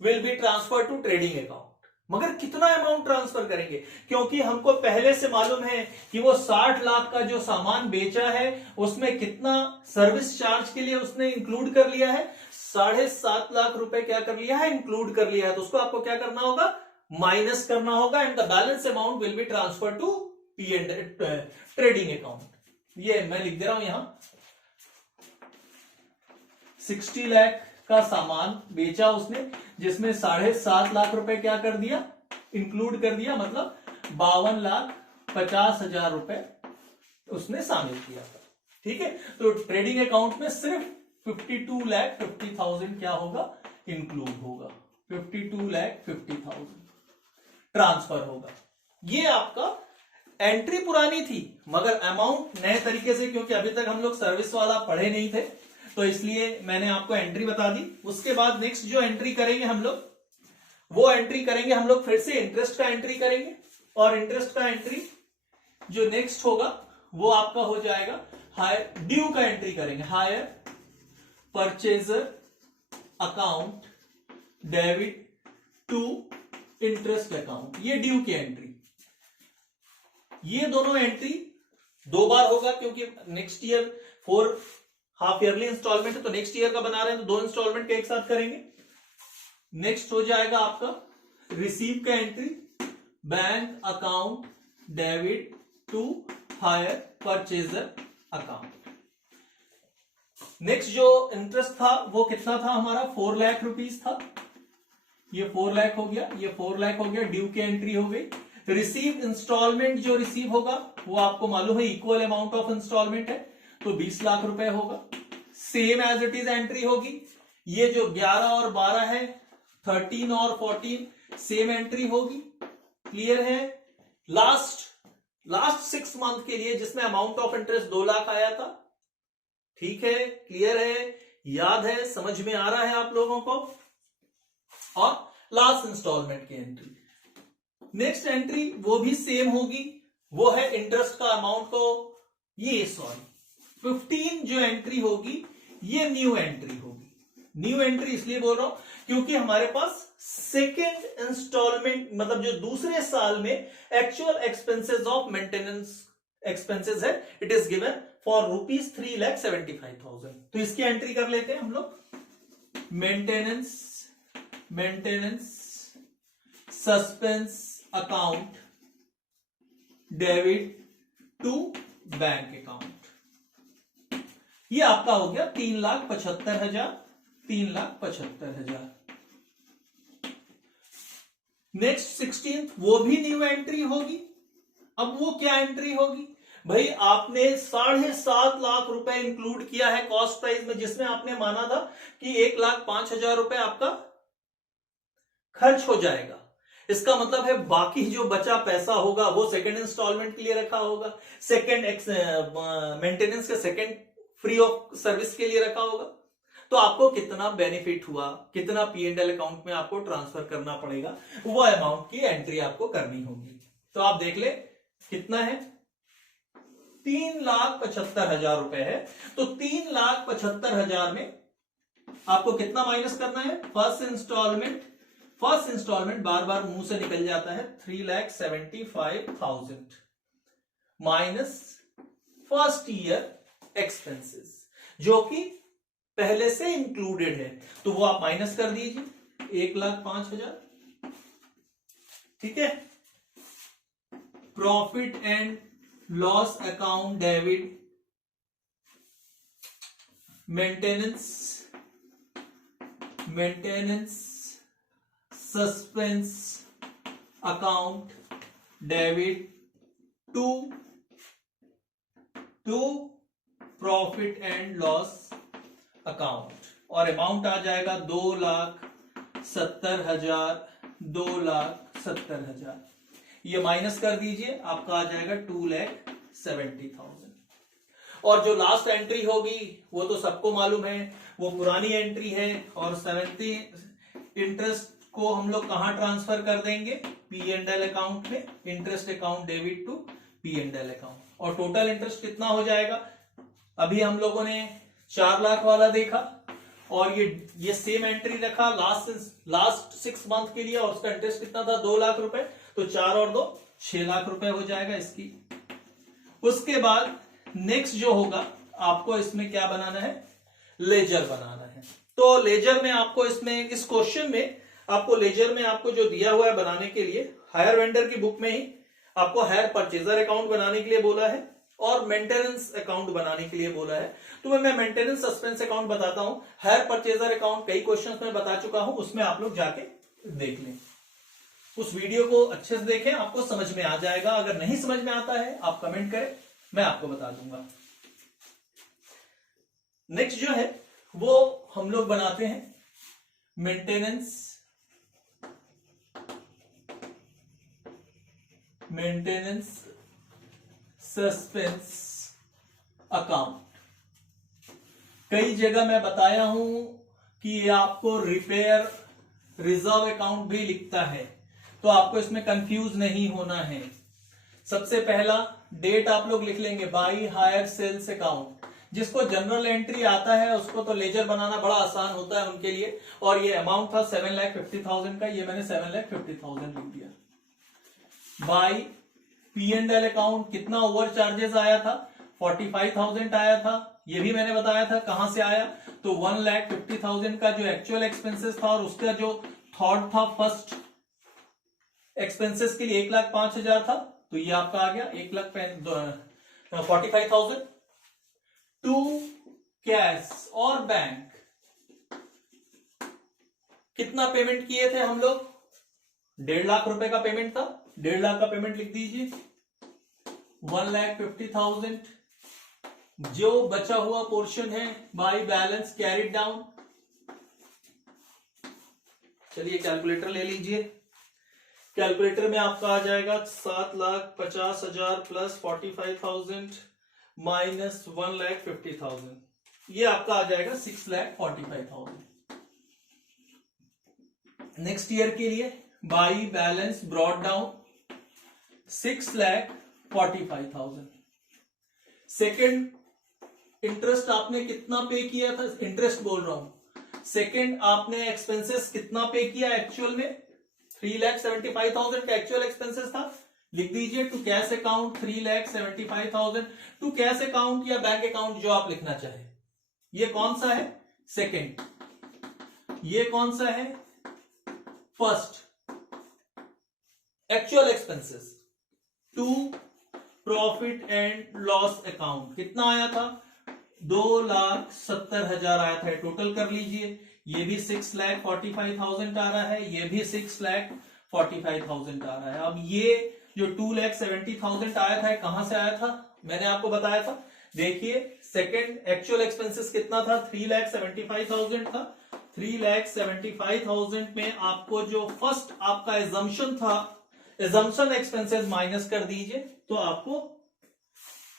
will be transfer to trading account. मगर कितना अमाउंट ट्रांसफर करेंगे, क्योंकि हमको पहले से मालूम है कि वो 60 लाख का जो सामान बेचा है उसमें कितना सर्विस चार्ज के लिए उसने इंक्लूड कर लिया है, 7.5 लाख रुपए क्या कर लिया है, इंक्लूड कर लिया है। तो उसको आपको क्या करना होगा, माइनस करना होगा, and the balance amount will be transfer to trading account. ये मैं लिख दे रहा हूं यहां, 60 लाख का सामान बेचा उसने, जिसमें 7.5 लाख रुपए क्या कर दिया, इंक्लूड कर दिया, मतलब 52,50,000 रुपए उसने शामिल किया। ठीक है, तो ट्रेडिंग अकाउंट में सिर्फ 52,50,000 क्या होगा, इंक्लूड होगा, 52,50,000 ट्रांसफर होगा। ये आपका एंट्री पुरानी थी मगर अमाउंट नए तरीके से, क्योंकि अभी तक हम लोग सर्विस वाला पढ़े नहीं थे तो इसलिए मैंने आपको एंट्री बता दी। उसके बाद नेक्स्ट जो एंट्री करेंगे हम लोग, वो एंट्री करेंगे हम लोग फिर से इंटरेस्ट का एंट्री करेंगे, और इंटरेस्ट का एंट्री जो नेक्स्ट होगा वो आपका हो जाएगा हायर ड्यू का एंट्री करेंगे, hire purchaser account debit to interest account, ये ड्यू की एंट्री। ये दोनों एंट्री 2 बार होगा, क्योंकि next year 4 half yearly instalment है, तो नेक्स्ट ईयर का बना रहे हैं तो 2 इंस्टॉलमेंट के एक साथ करेंगे। नेक्स्ट हो जाएगा आपका रिसीव का entry, bank account debit to hire purchaser account. Next जो इंटरेस्ट था वो कितना था हमारा, 4 लाख रुपीस था, ये 4 लाख हो गया, ये 4 लाख हो गया, ड्यू की एंट्री हो गई। रिसीव इंस्टॉलमेंट जो रिसीव होगा वो आपको मालूम है इक्वल अमाउंट ऑफ इंस्टॉलमेंट है, तो 20 लाख रुपए होगा। Same as it is entry होगी, ये जो 11 और 12 है, 13 और 14 सेम एंट्री होगी। क्लियर है? लास्ट 6 मंथ के लिए जिसमें अमाउंट ऑफ इंटरेस्ट 2 लाख आया था। ठीक है, क्लियर है, याद है, समझ में आ रहा है आप लोगों को। और लास्ट इंस्टॉलमेंट की एंट्री, नेक्स्ट एंट्री वो भी सेम होगी, वो है इंटरेस्ट का अमाउंट को, ये 15 जो एंट्री होगी ये न्यू एंट्री होगी। न्यू एंट्री इसलिए बोल रहा हूं क्योंकि हमारे पास सेकेंड इंस्टॉलमेंट, मतलब जो दूसरे साल में actual expenses of maintenance expenses है, इट इज गिवन फॉर ₹3,75,000। तो इसकी एंट्री कर लेते हैं हम लोग, maintenance suspense account debit to bank account. ये आपका हो गया 3,75,000, 3,75,000। नेक्स्ट 16th वो भी न्यू एंट्री होगी। अब वो क्या एंट्री होगी भाई, आपने 7.5 लाख रुपए इंक्लूड किया है कॉस्ट प्राइस में, जिसमें आपने माना था कि 1,05,000 रुपए आपका खर्च हो जाएगा। इसका मतलब है बाकी जो बचा पैसा होगा वो सेकंड इंस्टॉलमेंट के लिए रखा होगा, सेकंड मेंटेनेंस के सेकंड फ्री ऑफ सर्विस के लिए रखा होगा। तो आपको कितना बेनिफिट हुआ, कितना P&L अकाउंट में आपको ट्रांसफर करना पड़ेगा, वो अमाउंट की एंट्री आपको करनी होगी। तो आप देख ले कितना है, 3,75,000 रुपए है। तो 3,75,000 में आपको कितना माइनस करना है, फर्स्ट इंस्टॉलमेंट बार बार मुंह से निकल जाता है, 3,75,000 माइनस फर्स्ट ईयर एक्सपेंसेस जो कि पहले से इंक्लूडेड है, तो वो आप माइनस कर दीजिए, 1,05,000। ठीक है। Profit and loss account debit, maintenance suspense account debit to profit and loss account, और अमाउंट आ जाएगा 2,70,000। ये माइनस कर दीजिए, आपका आ जाएगा 2,70,000। और जो लास्ट एंट्री होगी वो तो सबको मालूम है, वो पुरानी एंट्री है, और 70 इंटरेस्ट को हम लोग कहां ट्रांसफर कर देंगे, P&L अकाउंट में, interest account debit to P&L account. और टोटल इंटरेस्ट कितना हो जाएगा, अभी हम लोगों ने 4 लाख वाला देखा, और ये सेम एंट्री रखा लास्ट 6 मंथ के लिए, और उसका इंटरेस्ट कितना था, 2 लाख रुपए, तो 4 और 2 6 लाख रुपए हो जाएगा इसकी। उसके बाद नेक्स्ट जो होगा, आपको इसमें क्या बनाना है, लेजर बनाना है। तो लेजर में आपको इसमें, इस क्वेश्चन में आपको लेजर में आपको जो दिया हुआ है बनाने के लिए, हायर वेंडर की बुक में ही आपको हायर परचेजर अकाउंट बनाने के लिए बोला है और मेंटेनेंस अकाउंट बनाने के लिए बोला है। तो मैं मेंटेनेंस सस्पेंस अकाउंट बताता हूं, हायर परचेजर अकाउंट कई क्वेश्चंस में बता चुका हूं, उसमें आप लोग जाके देख लें, उस वीडियो को अच्छे से देखें, आपको समझ में आ जाएगा। अगर नहीं समझ में आता है आप कमेंट करें, मैं आपको बता दूंगा। नेक्स्ट जो है वो हम लोग बनाते हैं मेंटेनेंस सस्पेंस अकाउंट। कई जगह मैं बताया हूं कि ये आपको रिपेयर रिजर्व अकाउंट भी लिखता है, तो आपको इसमें कंफ्यूज नहीं होना है। सबसे पहला डेट आप लोग लिख लेंगे, बाई हायर सेल्स अकाउंट। जिसको जनरल एंट्री आता है उसको तो लेजर बनाना बड़ा आसान होता है उनके लिए, और ये अमाउंट था 7,50,000 का, ये मैंने 7,50,000 लिख दिया। बाई P&L अकाउंट कितना ओवर चार्जेस आया था, 45,000 आया था, ये भी मैंने बताया था कहां से आया, तो 1,50,000 का जो एक्चुअल एक्सपेंसेस था, और उसका जो थॉट था फर्स्ट एक्सपेंसेस के लिए 1,05,000 था, तो ये आपका आ गया 1,45,000। टू कैश और बैंक कितना पेमेंट किए थे हम लोग, 1.5 लाख रुपए का पेमेंट था, 1.5 लाख का पेमेंट लिख दीजिए, 1,50,000। जो बचा हुआ पोर्शन है बाय बैलेंस कैरिड डाउन, चलिए कैलकुलेटर ले लीजिए, कैलकुलेटर में आपका आ जाएगा 7,50,000 प्लस 45,000 माइनस 1,50,000, ये आपका आ जाएगा 6,45,000। नेक्स्ट ईयर के लिए by balance brought down 6,45,000। Second interest आपने कितना पे किया था, इंटरेस्ट बोल रहा हूं, सेकेंड आपने एक्सपेंसेस कितना पे किया एक्चुअल में, 3,75,000 का एक्चुअल एक्सपेंसेस था, लिख दीजिए to cash account 3,75,000, to cash account या बैंक अकाउंट जो आप लिखना चाहे। ये कौन सा है, सेकेंड, ये कौन सा है, first. Actual expenses to profit and loss account कितना आया था, 2,70,000 आया था, टोटल कर लीजिए, ये भी 6,45,000 आ रहा है, ये भी 6,45,000 आ रहा है। अब ये जो 2,70,000 आया था कहां से आया था, मैंने आपको बताया था, देखिए सेकंड एक्चुअल एक्सपेंसेस कितना था, 3,75,000 था, 3,75,000 में आपको जो फर्स्ट आपका एजम्पशन था, एजम्पशन एक्सपेंसेस माइनस कर दीजिए, तो आपको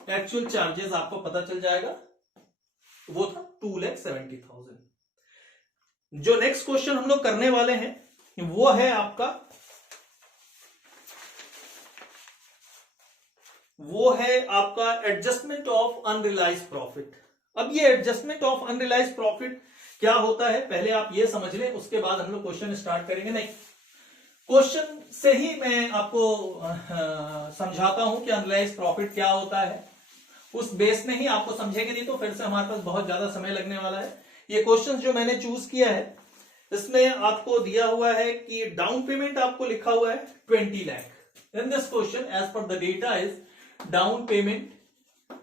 एक्चुअल चार्जेस आपको पता चल जाएगा, वो था 2,70,000। जो नेक्स्ट क्वेश्चन हम लोग करने वाले हैं वो है आपका, एडजस्टमेंट ऑफ अनरियलाइज्ड प्रॉफिट। अब ये एडजस्टमेंट ऑफ अनरियलाइज्ड प्रॉफिट क्या होता है, पहले आप ये समझ लें, उसके बाद हम लोग क्वेश्चन स्टार्ट करेंगे। नहीं, क्वेश्चन से ही मैं आपको समझाता हूं कि अनरियलाइज्ड प्रॉफिट क्या होता है, उस बेस में ही आपको समझेंगे, नहीं तो फिर से हमारे पास बहुत ज्यादा समय लगने वाला है। ये क्वेश्चन जो मैंने चूज किया है इसमें आपको दिया हुआ है कि डाउन पेमेंट आपको लिखा हुआ है 20 lakh. In this question as per the data is down payment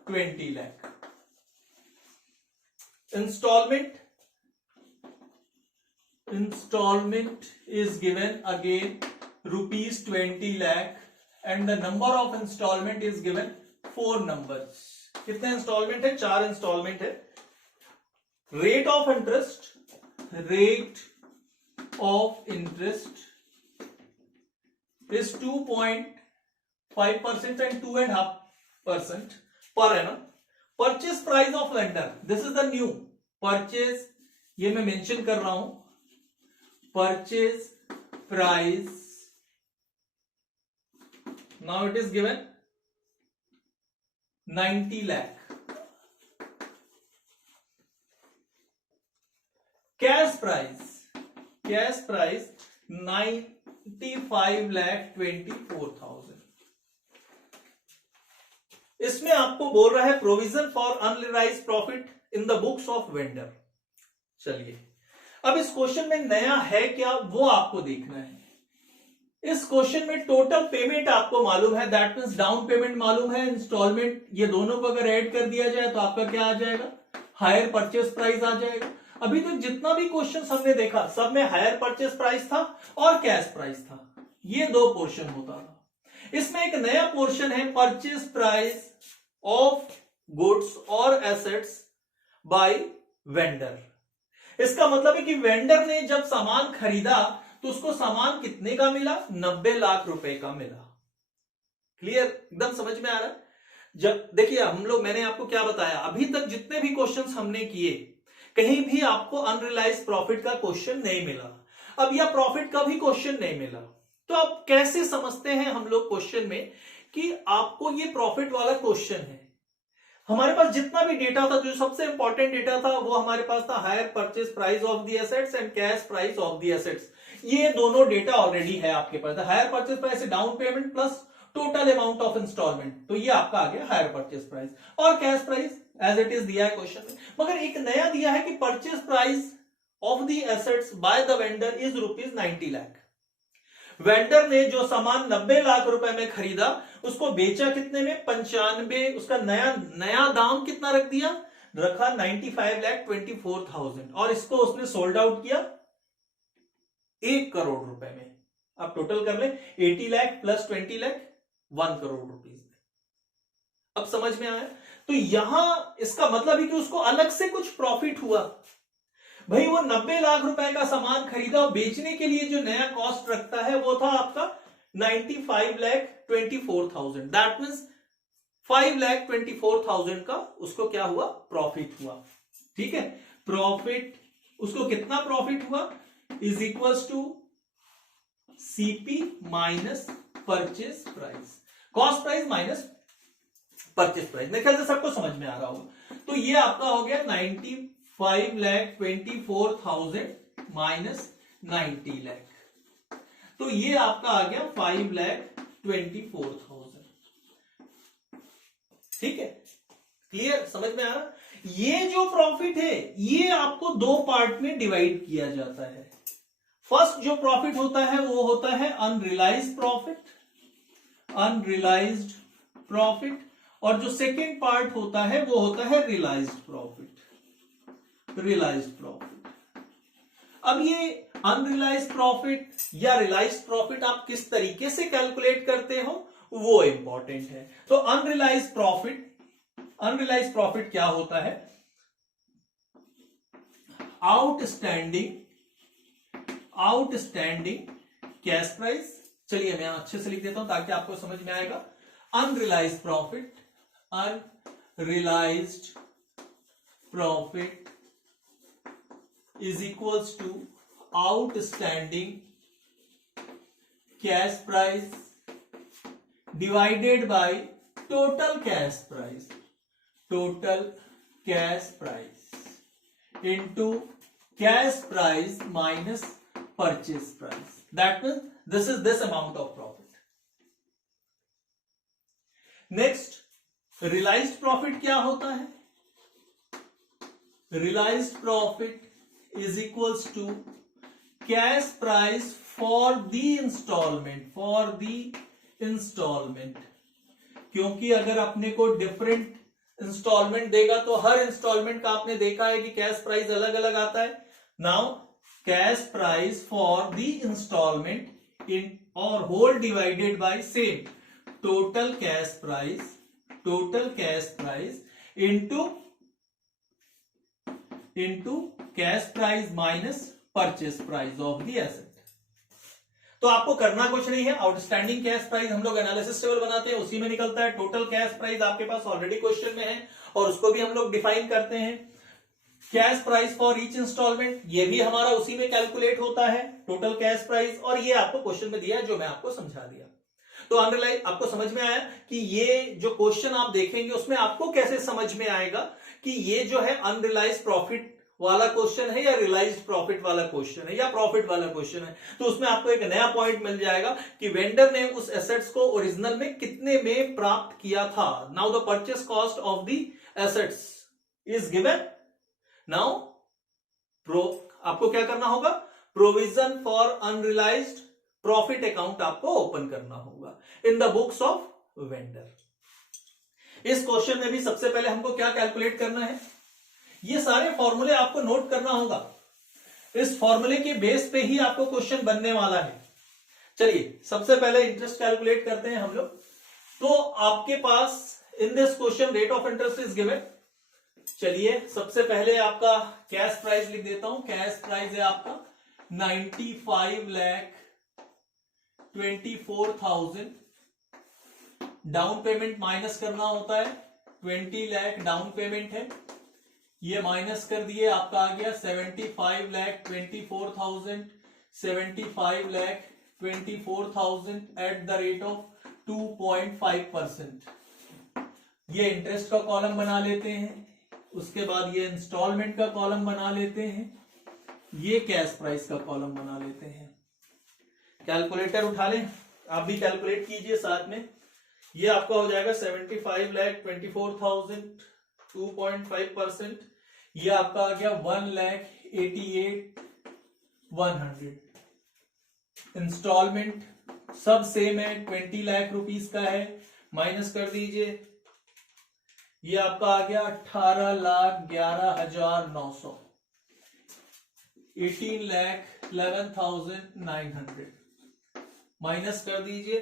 20 lakh, installment is given again rupees 20 lakh and the number of installment is given 4 numbers। कितने इंस्टॉलमेंट है? 4 इंस्टॉलमेंट है। Rate of interest is 2.5% and 2.5% per annum। Purchase price of vendor, this is the new purchase, ये मैं mention कर रहा हूं, purchase price, now it is given 90 lakh. Cash price 95,24,000। इसमें आपको बोल रहा है provision for unrealised profit in the books of vendor. चलिए अब इस क्वेश्चन में नया है क्या वो आपको देखना है। इस क्वेश्चन में टोटल पेमेंट आपको मालूम है, दैट मींस डाउन पेमेंट मालूम है, इंस्टॉलमेंट, ये दोनों को अगर ऐड कर दिया जाए तो आपका क्या आ जाएगा? हायर परचेस प्राइस आ जाएगा। अभी तक जितना भी क्वेश्चन हमने देखा सब में हायर परचेस प्राइस था और कैश प्राइस था, ये दो पोर्शन होता था। इसमें एक नया पोर्शन है परचेस प्राइस ऑफ गुड्स और एसेट्स बाय वेंडर। इसका मतलब है कि वेंडर ने जब सामान खरीदा तो उसको सामान कितने का मिला? 90 लाख रुपए का मिला। क्लियर? एकदम समझ में आ रहा है? जब देखिए हम लोग, मैंने आपको क्या बताया, अभी तक जितने भी क्वेश्चंस हमने किए कहीं भी आपको अनरियलाइज्ड प्रॉफिट का क्वेश्चन नहीं मिला, अब या प्रॉफिट का भी क्वेश्चन नहीं मिला। तो आप कैसे समझते हैं हम लोग क्वेश्चन में कि आपको ये प्रॉफिट वाला क्वेश्चन है? हमारे पास जितना भी डेटा था, जो सबसे इंपॉर्टेंट डेटा था वो हमारे पास था hire purchase price of the assets and cash price of the assets. ये दोनों डेटा ऑलरेडी है आपके पास। Hire purchase price down payment plus total amount of instalment, तो ये आपका आ गया हायर परचेज प्राइस, और cash price as it is दिया है क्वेश्चन में। मगर एक नया दिया है कि purchase price of the assets by the vendor is rupees 90 lakh. Vendor ने जो सामान 90 लाख रुपए में खरीदा उसको बेचा कितने में? 95। उसका नया दाम कितना रख दिया? रखा 95,24,000, और इसको उसने सोल्ड आउट किया 1 करोड़ रुपए में। आप टोटल कर ले, 80 लाख प्लस 20 लाख 1 करोड़ रुपीस। अब समझ में आया? तो यहां इसका मतलब है कि उसको अलग से कुछ प्रॉफिट हुआ। भाई वो 90 लाख रुपए का सामान खरीदा और बेचने के लिए जो नया कॉस्ट रखता है वो था आपका 95,24,000। दैट मीन्स 5,24,000 का उसको क्या हुआ? प्रॉफिट हुआ। ठीक है, प्रॉफिट, उसको कितना प्रॉफिट हुआ? Is equals to CP minus purchase price, cost price minus purchase price. मेरे ख्याल से सबको समझ में आ रहा होगा। तो ये आपका हो गया 95,24,000 माइनस 90 लाख, तो ये आपका आ गया 5,24,000। ठीक है, क्लियर? समझ में आ रहा? ये जो प्रॉफिट है ये आपको दो पार्ट में डिवाइड किया जाता है। फर्स्ट जो प्रॉफिट होता है वो होता है अनरियलाइज्ड प्रॉफिट, और जो सेकेंड पार्ट होता है वो होता है रियलाइज्ड प्रॉफिट। अब ये अनरियलाइज्ड प्रॉफिट या रियलाइज्ड प्रॉफिट आप किस तरीके से कैलकुलेट करते हो वो इंपॉर्टेंट है। तो अनरियलाइज्ड प्रॉफिट क्या होता है? Outstanding cash price. चलिए मैं अच्छे से लिख देता हूं ताकि आपको समझ में आएगा। Unrealised profit is equals to outstanding cash price divided by total cash price into cash price minus purchase price. That means this is this amount of profit. Next, realised profit क्या होता है? Realised profit is equals to cash price for the instalment, क्योंकि अगर अपने को different instalment देगा तो हर instalment का आपने देखा है कि कैश प्राइस अलग अलग आता है. Now cash price for the installment in और whole divided by same total cash price into cash price minus purchase price of the asset. तो आपको करना कुछ नहीं है. आउटस्टैंडिंग कैश प्राइस हम लोग एनालिसिस टेबल बनाते हैं, उसी में निकलता है. टोटल कैश प्राइस आपके पास ऑलरेडी क्वेश्चन में है और उसको भी हम लोग डिफाइन करते हैं. Cash price for each instalment, ये भी हमारा उसी में कैलकुलेट होता है, टोटल कैश प्राइस. और ये आपको क्वेश्चन में दिया है जो मैं आपको समझा दिया. तो अनरियलाइज आपको समझ में आया कि ये जो क्वेश्चन आप देखेंगे उसमें आपको कैसे समझ में आएगा कि ये जो है अनरियलाइज्ड प्रॉफिट वाला क्वेश्चन है या रियलाइज्ड प्रॉफिट वाला क्वेश्चन है या प्रॉफिट वाला क्वेश्चन है. तो उसमें आपको एक नया पॉइंट मिल जाएगा कि वेंडर ने उस एसेट्स को ओरिजिनल में कितने में प्राप्त किया था. Now the purchase cost of the assets is given. Now आपको क्या करना होगा? Provision for unrealised profit account आपको ओपन करना होगा in the books of vendor. इस क्वेश्चन में भी सबसे पहले हमको क्या कैलकुलेट करना है? ये सारे फॉर्मूले आपको नोट करना होगा. इस फॉर्मूले के बेस पे ही आपको क्वेश्चन बनने वाला है. चलिए सबसे पहले इंटरेस्ट कैलकुलेट करते हैं हम लोग. तो आपके पास in this question rate of interest is given. चलिए सबसे पहले आपका कैश प्राइस लिख देता हूं. कैश प्राइस है आपका 95,24,000. डाउन पेमेंट माइनस करना होता है. 20 लाख डाउन पेमेंट है, ये माइनस कर दिए, आपका आ गया 75,24,000. 75,24,000 एट द रेट ऑफ 2.5%. ये इंटरेस्ट का कॉलम बना लेते हैं. उसके बाद ये इंस्टॉलमेंट का कॉलम बना लेते हैं. ये कैश प्राइस का कॉलम बना लेते हैं. कैलकुलेटर उठा लें, आप भी कैलकुलेट कीजिए साथ में. ये आपका हो जाएगा 75,24,000 2.5%. ये आपका आ गया 1,88,100. इंस्टॉलमेंट सब सेम है, 20 लाख रुपीस का है, माइनस कर दीजिए. ये आपका आ गया 18,11,900. 18,11,900 माइनस कर दीजिए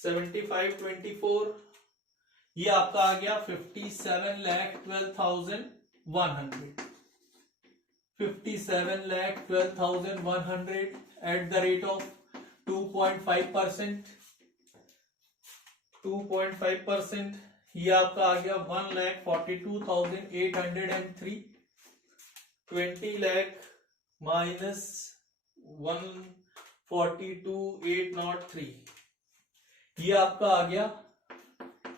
75,24. ये आपका आ गया 57,12,100. 57,12,100 एट द रेट ऑफ 2.5%. 2.5%. ये आपका आ गया 1,42,803. 20 लाख माइनस 142,803. ये आपका आ गया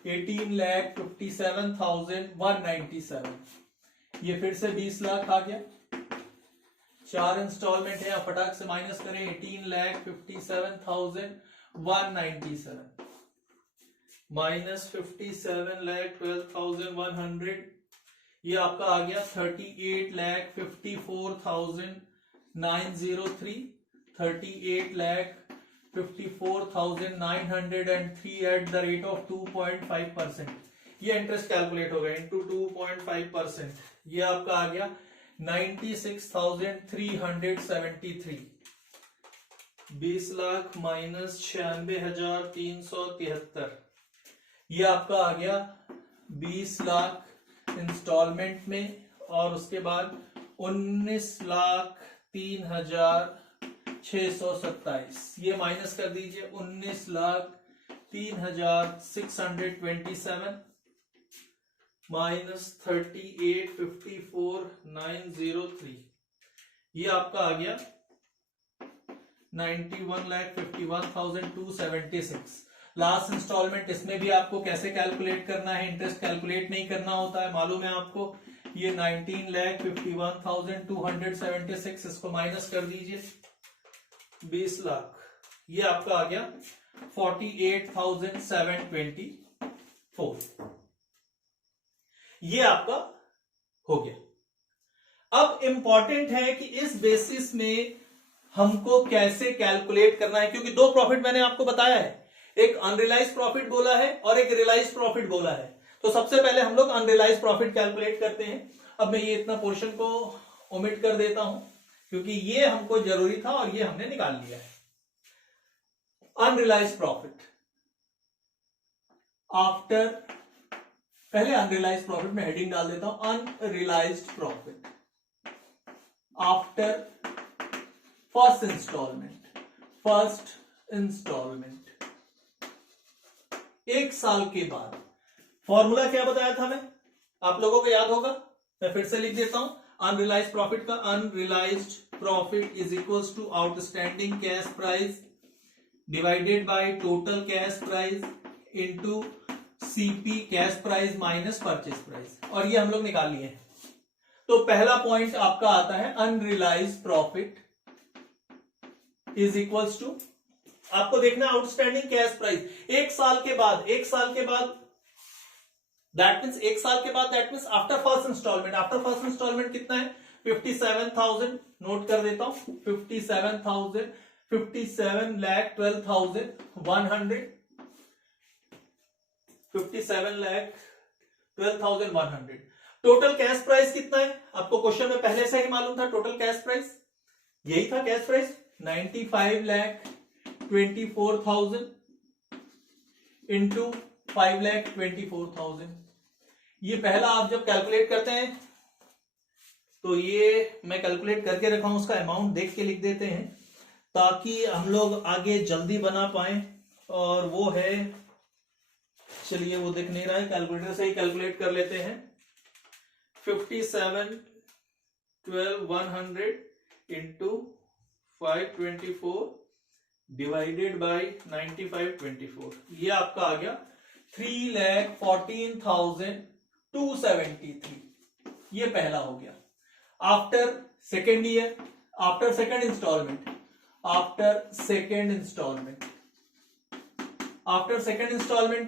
18,57,197. ये फिर से 20 लाख आ गया. 4 इंस्टॉलमेंट है, फटाक से माइनस करें. 18,57,197 माइनस 57,12,100. ये आपका आ गया 38,54,903. 38,54,903 एट द रेट ऑफ 2.5%. ये इंटरेस्ट कैलकुलेट होगा इंटू 2.5%. ये आपका आ गया 96,373. 20 लाख माइनस 96,373. ये आपका आ गया 20 लाख इंस्टॉलमेंट में और उसके बाद 19,03,627. ये माइनस कर दीजिए 19,03,627 माइनस 38,54,903. ये आपका आ गया 91,51,276. Last instalment. इसमें भी आपको कैसे कैलकुलेट करना है? इंटरेस्ट कैलकुलेट नहीं करना होता है, मालूम है आपको. ये 19,51,276. इसको माइनस कर दीजिए 20 लाख. ये आपका आ गया 48,720. 4। ये आपका हो गया। अब इंपॉर्टेंट है कि इस बेसिस में हमको कैसे कैलकुलेट करना है, क्योंकि दो प्रॉफिट मैंने आपको बताया है, एक अनरियलाइज प्रॉफिट बोला है और एक रियलाइज प्रॉफिट बोला है। तो सबसे पहले हम लोग अनरियलाइज प्रॉफिट कैलकुलेट करते हैं। अब मैं ये इतना पोर्शन को ओमिट कर देता हूं क्योंकि ये हमको जरूरी था और ये हमने निकाल लिया है। अनरियलाइज प्रॉफिट आफ्टर, पहले अनरियलाइज प्रॉफिट में हेडिंग डाल देता हूं, unrealised profit after first instalment, एक साल के बाद। फॉर्मूला क्या बताया था मैं, आप लोगों को याद होगा, मैं फिर से लिख देता हूं। अनरियलाइज्ड प्रॉफिट का, unrealised profit is equals to outstanding cash price divided by total cash price into CP cash price minus purchase price, और ये हम लोग निकाल लिए हैं। तो पहला पॉइंट आपका आता है unrealised profit is equals to, आपको देखना आउटस्टैंडिंग कैश प्राइस एक साल के बाद that means after first instalment. After first instalment कितना है, 57,000, नोट कर देता हूं, 57,000, 57,12,100, 57,12,100। टोटल कैश प्राइस कितना है, आपको क्वेश्चन में पहले से ही मालूम था। टोटल कैश प्राइस यही था, कैश प्राइस 95,24,000 इंटू 5,24,000। ये पहला आप जब कैलकुलेट करते हैं तो ये मैं कैलकुलेट करके रखा हूं, उसका अमाउंट देख के लिख देते हैं ताकि हम लोग आगे जल्दी बना पाए। और वो है, चलिए वो दिख नहीं रहा है, कैलकुलेटर से ही कैलकुलेट कर लेते हैं। 57,12,100 इंटू 524 डिवाइडेड बाय 95,24, ये आपका आ गया 3,14,273। ये पहला हो गया। After second year, after second instalment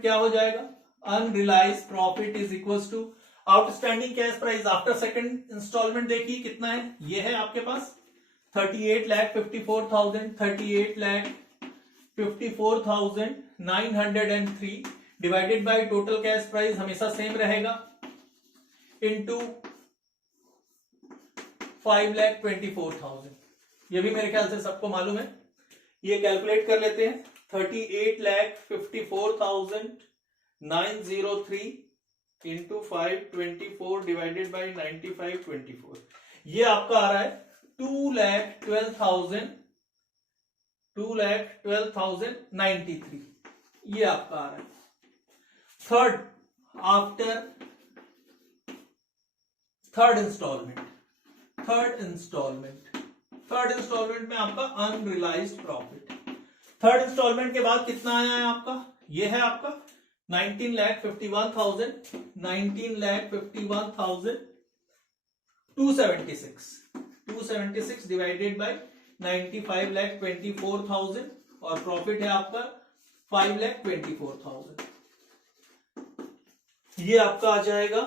क्या हो जाएगा, unrealised profit is equals to outstanding cash price after second instalment. देखिए कितना है, ये है आपके पास 38,54,903 divided by total cash price हमेशा सेम रहेगा इंटू 5,24,000। ये भी मेरे ख्याल से सबको मालूम है, ये कैलकुलेट कर लेते हैं। 38,54,903 इंटू 524 डिवाइडेड बाय 95,24, ये आपका आ रहा है 2,12,093, ये आपका आ रहा है। थर्ड इंस्टॉलमेंट में आपका अनरियलाइज्ड प्रॉफिट। थर्ड इंस्टॉलमेंट के बाद कितना आया है आपका, ये है आपका 19,51,276 डिवाइडेड बाय 95,24,000 और प्रॉफिट है आपका 5,24,000। ये आपका आ जाएगा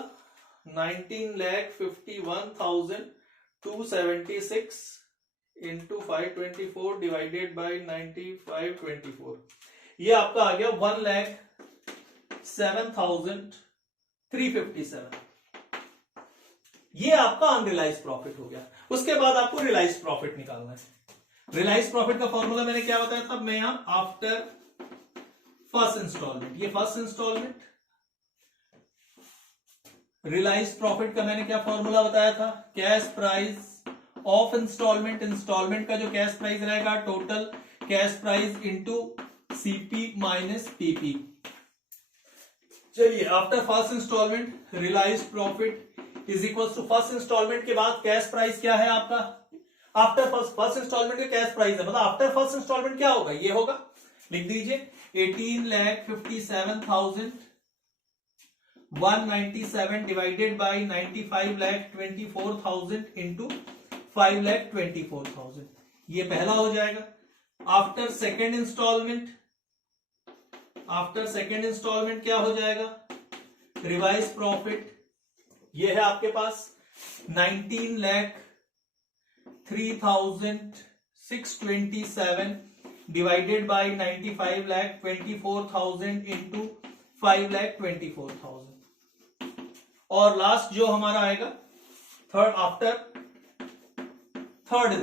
19,51,276 इंटू 524 डिवाइडेड बाय 95,24, ये आपका आ गया 1,07,357। ये आपका अनरियलाइज प्रॉफिट हो गया। उसके बाद आपको रियलाइज प्रॉफिट निकालना है। रियलाइज प्रॉफिट का फॉर्मूला मैंने क्या बताया था, मैं यहां आफ्टर फर्स्ट इंस्टॉलमेंट, ये फर्स्ट इंस्टॉलमेंट। रियलाइज प्रॉफिट का मैंने क्या फॉर्मूला बताया था, कैश प्राइस ऑफ इंस्टॉलमेंट का जो कैश प्राइस रहेगा total cash price into CP minus PP. चलिए, after first installment realise profit is equal to first installment के बाद कैश प्राइस क्या है आपका, आफ्टर फर्स्ट इंस्टॉलमेंट का कैश प्राइस है, मतलब आफ्टर फर्स्ट इंस्टॉलमेंट क्या होगा, ये होगा, लिख दीजिए 18,57,197 डिवाइडेड बाय 95,24,000 इंटू 5,24,000, ये पहला हो जाएगा। आफ्टर सेकेंड इंस्टॉलमेंट क्या हो जाएगा, रिवाइज प्रॉफिट ये है आपके पास 19,03,627 डिवाइडेड बाय 95,24,000 इंटू 5,24,000 और लास्ट जो हमारा आएगा थर्ड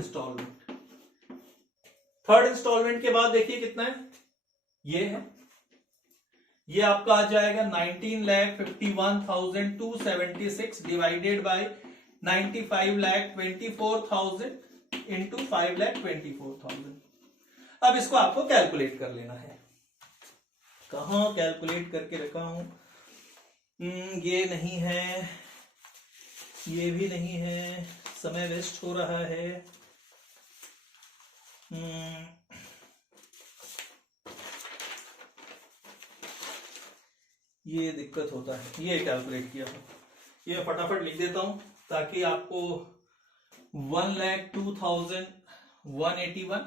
इंस्टॉलमेंट के बाद देखिए कितना है, ये है, ये आपका आ जाएगा 19,51,276 डिवाइडेड बाय 95,24,000 इंटू 5,24,000। अब इसको आपको कैलकुलेट कर लेना है। कहां कैलकुलेट करके रखा हूं, ये नहीं है, ये भी नहीं है, समय वेस्ट हो रहा है। ये दिक्कत होता है, ये कैलकुलेट किया था, ये फटाफट लिख देता हूं ताकि आपको 1,02,181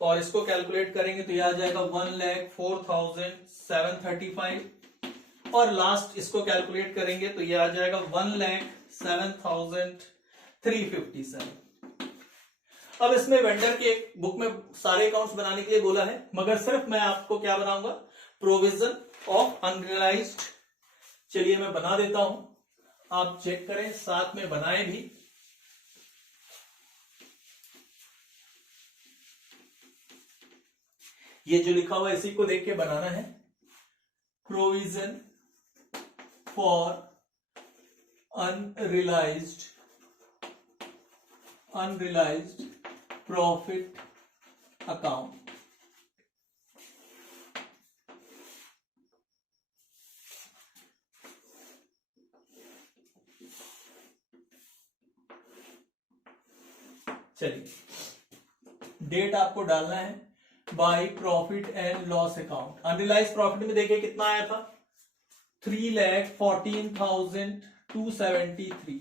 और इसको कैलकुलेट करेंगे तो ये आ जाएगा 1,04,735 और लास्ट इसको कैलकुलेट करेंगे तो ये आ जाएगा 1,07,357। अब इसमें वेंडर के बुक में सारे अकाउंट्स बनाने के लिए बोला है, मगर सिर्फ मैं आपको क्या बनाऊंगा, प्रोविजन ऑफ अनरियलाइज्ड। चलिए मैं बना देता हूं, आप चेक करें, साथ में बनाए भी। ये जो लिखा हुआ है इसी को देख के बनाना है, provision for unrealised profit account. चलिए डेट आपको डालना है by profit and loss account. Unrealised profit में देखिए कितना आया था, 3,14,273।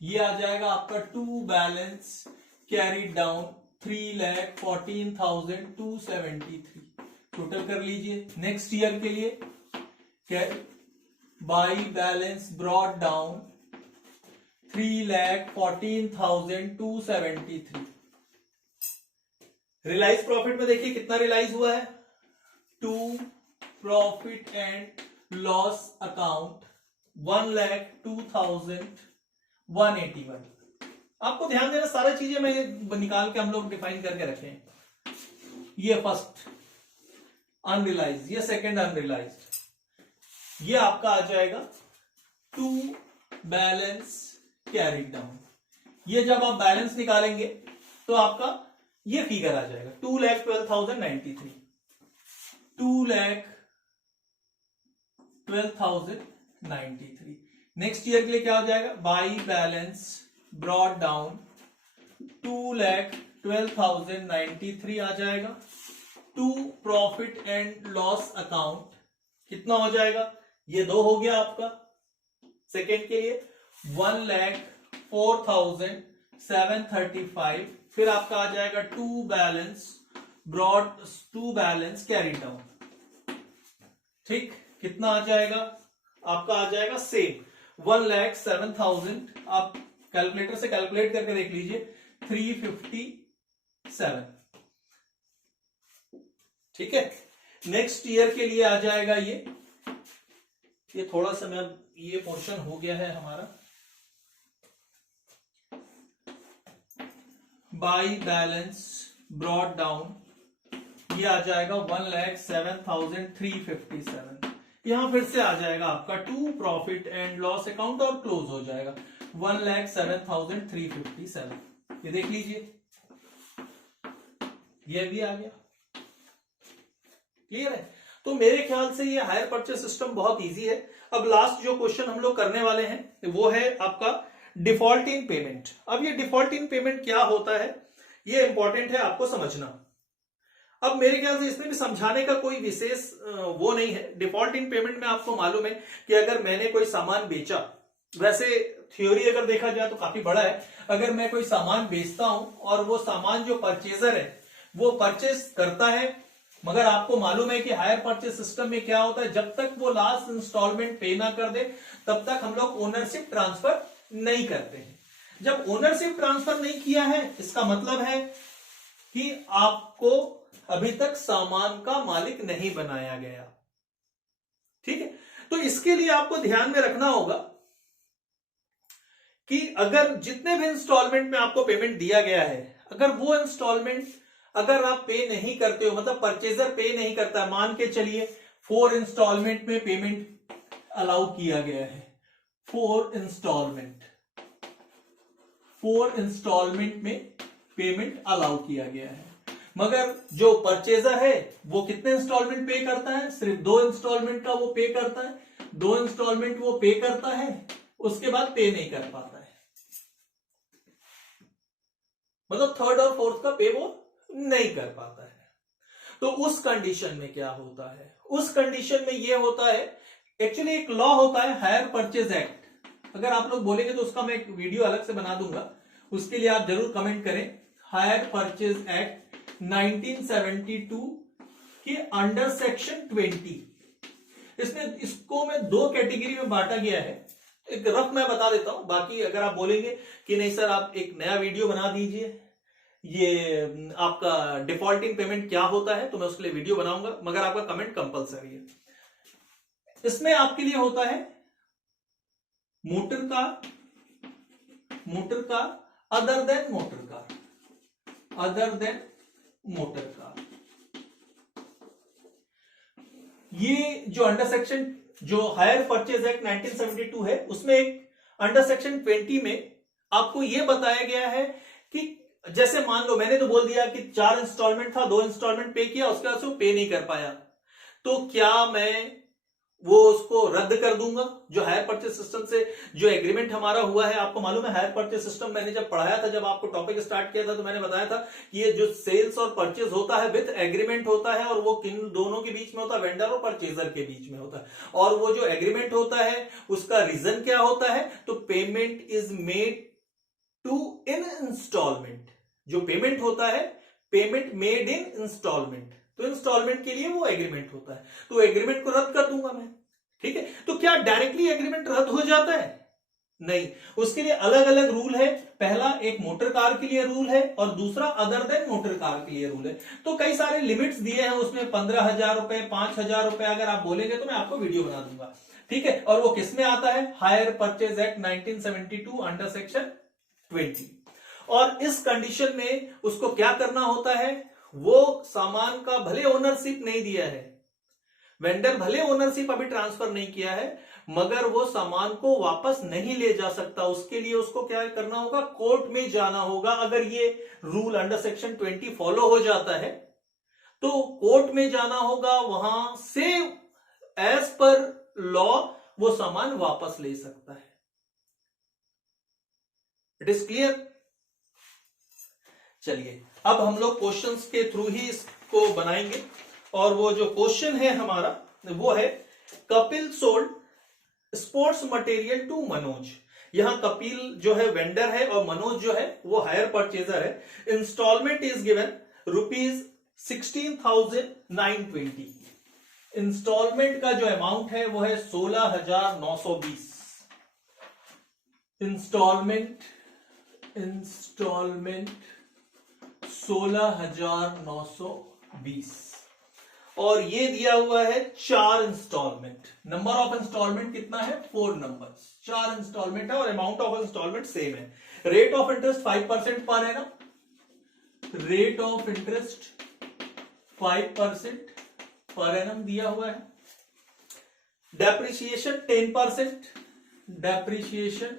ये आ जाएगा आपका to balance carried down 3,14,273। Total कर लीजिए। नेक्स्ट ईयर के लिए by balance brought down 3,14,273। Realise profit में देखिए कितना रियलाइज हुआ है, to profit and loss account 1,02,181। आपको ध्यान देना, सारी चीजें मैं निकाल के हम लोग डिफाइन करके रखे हैं। ये फर्स्ट अनरियलाइज, ये सेकंड अनरियलाइज, ये आपका आ जाएगा टू बैलेंस कैरीड डाउन। ये जब आप बैलेंस निकालेंगे तो आपका ये फिगर आ जाएगा 2,12,093, 2,12,093। नेक्स्ट ईयर के लिए क्या हो जाएगा, बाई बैलेंस ब्रॉट डाउन 2,12,093 आ जाएगा। To profit and loss account कितना हो जाएगा, ये दो हो गया आपका। सेकेंड के लिए 1,04,735, फिर आपका आ जाएगा टू बैलेंस कैरी डाउन। ठीक, कितना आ जाएगा आपका, आ जाएगा सेम 1,07,000। आप कैलकुलेटर से कैलकुलेट करके देख लीजिए, 357। ठीक है, नेक्स्ट ईयर के लिए आ जाएगा ये थोड़ा सा मैं, ये पोर्शन हो गया है हमारा। बाई बैलेंस ब्रॉट डाउन, ये आ जाएगा 1,07,357। यहां फिर से आ जाएगा आपका to profit and loss account और क्लोज हो जाएगा 1,07,357। ये देख लीजिए, ये भी आ गया। क्लियर है? तो मेरे ख्याल से ये हायर परचेस सिस्टम बहुत इजी है। अब लास्ट जो क्वेश्चन हम लोग करने वाले हैं वो है आपका डिफॉल्ट इन पेमेंट। अब ये डिफॉल्ट इन पेमेंट क्या होता है, ये इंपॉर्टेंट है आपको समझना। अब मेरे ख्याल से इसमें भी समझाने का कोई विशेष वो नहीं है। डिफॉल्ट इन पेमेंट में आपको मालूम है कि अगर मैंने कोई सामान बेचा, वैसे थ्योरी अगर देखा जाए तो काफी बड़ा है। अगर मैं कोई सामान बेचता हूं और वो सामान जो परचेजर है वो परचेज करता है मगर आपको मालूम है कि हायर परचेज सिस्टम में क्या होता है, जब तक वो लास्ट इंस्टॉलमेंट पे ना कर दे तब तक हम लोग ओनरशिप ट्रांसफर नहीं करते हैं। जब ओनरशिप ट्रांसफर नहीं किया है इसका मतलब है कि आपको अभी तक सामान का मालिक नहीं बनाया गया। ठीक है, तो इसके लिए आपको ध्यान में रखना होगा कि अगर जितने भी इंस्टॉलमेंट में आपको पेमेंट दिया गया है, अगर वो इंस्टॉलमेंट अगर आप पे नहीं करते हो, मतलब परचेजर पे नहीं करता है, मान के चलिए 4 इंस्टॉलमेंट में पेमेंट अलाउ किया गया है, 4 इंस्टॉलमेंट में पेमेंट अलाउ किया गया है, मगर जो परचेजर है वो कितने इंस्टॉलमेंट पे करता है, सिर्फ 2 इंस्टॉलमेंट का वो पे करता है, 2 इंस्टॉलमेंट वो पे करता है, उसके बाद पे नहीं कर पाता है, मतलब थर्ड और फोर्थ का पे वो नहीं कर पाता है। तो उस कंडीशन में क्या होता है, उस कंडीशन में ये होता है, एक्चुअली एक लॉ होता है हायर परचेज एक्ट, अगर आप लोग बोलेंगे तो उसका मैं एक वीडियो अलग से बना दूंगा, उसके लिए आप जरूर कमेंट करें। हायर परचेज एक्ट 1972 के अंडर सेक्शन 20, इसको में 2 कैटेगरी में बांटा गया है, एक रफ मैं बता देता हूं, बाकी अगर आप बोलेंगे कि नहीं सर आप एक नया वीडियो बना दीजिए, ये आपका डिफॉल्टिंग पेमेंट क्या होता है, तो मैं उसके लिए वीडियो बनाऊंगा, मगर आपका कमेंट कंपलसरी है। इसमें आपके लिए होता है motor car other than motor car. ये जो अंडर सेक्शन जो हायर परचेज एक्ट 1972 है, उसमें एक अंडर सेक्शन 20 में आपको यह बताया गया है कि जैसे मान लो मैंने तो बोल दिया कि 4 इंस्टॉलमेंट था, 2 इंस्टॉलमेंट पे किया, उसके बाद से वो पे नहीं कर पाया, तो क्या मैं वो उसको रद्द कर दूंगा? जो हायर परचेज सिस्टम से जो एग्रीमेंट हमारा हुआ है, आपको मालूम है हायर परचेज सिस्टम मैंने जब पढ़ाया था, जब आपको टॉपिक स्टार्ट किया था, तो मैंने बताया था कि ये जो सेल्स और परचेज होता है विद एग्रीमेंट होता है, और वो किन दोनों के बीच में होता है, वेंडर और परचेजर के बीच में होता है। और वो जो एग्रीमेंट होता है उसका रीजन क्या होता है, तो payment is made to in instalment, जो पेमेंट होता है पेमेंट मेड इन इंस्टॉलमेंट, तो इंस्टॉलमेंट के लिए वो एग्रीमेंट होता है, तो एग्रीमेंट को रद्द कर दूंगा मैं। ठीक है, तो क्या डायरेक्टली एग्रीमेंट रद्द हो जाता है? नहीं, उसके लिए अलग अलग रूल है। पहला एक मोटर कार के लिए रूल है और दूसरा अदर देन मोटर कार के लिए रूल है। तो कई सारे लिमिट्स दिए हैं उसमें, 15,000 रुपए, 5,000 रुपए, अगर आप बोलेंगे तो मैं आपको वीडियो बना दूंगा। ठीक है, और वो किसमें आता है? Hire purchase act 1972 under section 20। और इस कंडीशन में उसको क्या करना होता है, वो सामान का भले ओनरशिप नहीं दिया है, वेंडर भले ओनरशिप अभी ट्रांसफर नहीं किया है, मगर वो सामान को वापस नहीं ले जा सकता, उसके लिए उसको क्या करना होगा, कोर्ट में जाना होगा। अगर ये रूल अंडर सेक्शन 20 फॉलो हो जाता है तो कोर्ट में जाना होगा, वहां से एज पर लॉ वो सामान वापस ले सकता है। It is clear? चलिए अब हम लोग क्वेश्चंस के थ्रू ही इसको बनाएंगे, और वो जो क्वेश्चन है हमारा वो है, Kapil sold sports material to Manoj. यहां कपिल जो है वेंडर है और मनोज जो है वो हायर परचेजर है। Instalment is given ₹16,920। इंस्टॉलमेंट का जो अमाउंट है वो है 16,920। इंस्टॉलमेंट 16,920, और ये दिया हुआ है 4 इंस्टॉलमेंट। नंबर ऑफ इंस्टॉलमेंट कितना है? 4 नंबर्स, 4 इंस्टॉलमेंट है, और अमाउंट ऑफ इंस्टॉलमेंट सेम है। Rate of interest 5% per annum, rate of interest 5% per annum दिया हुआ है। Depreciation 10%, depreciation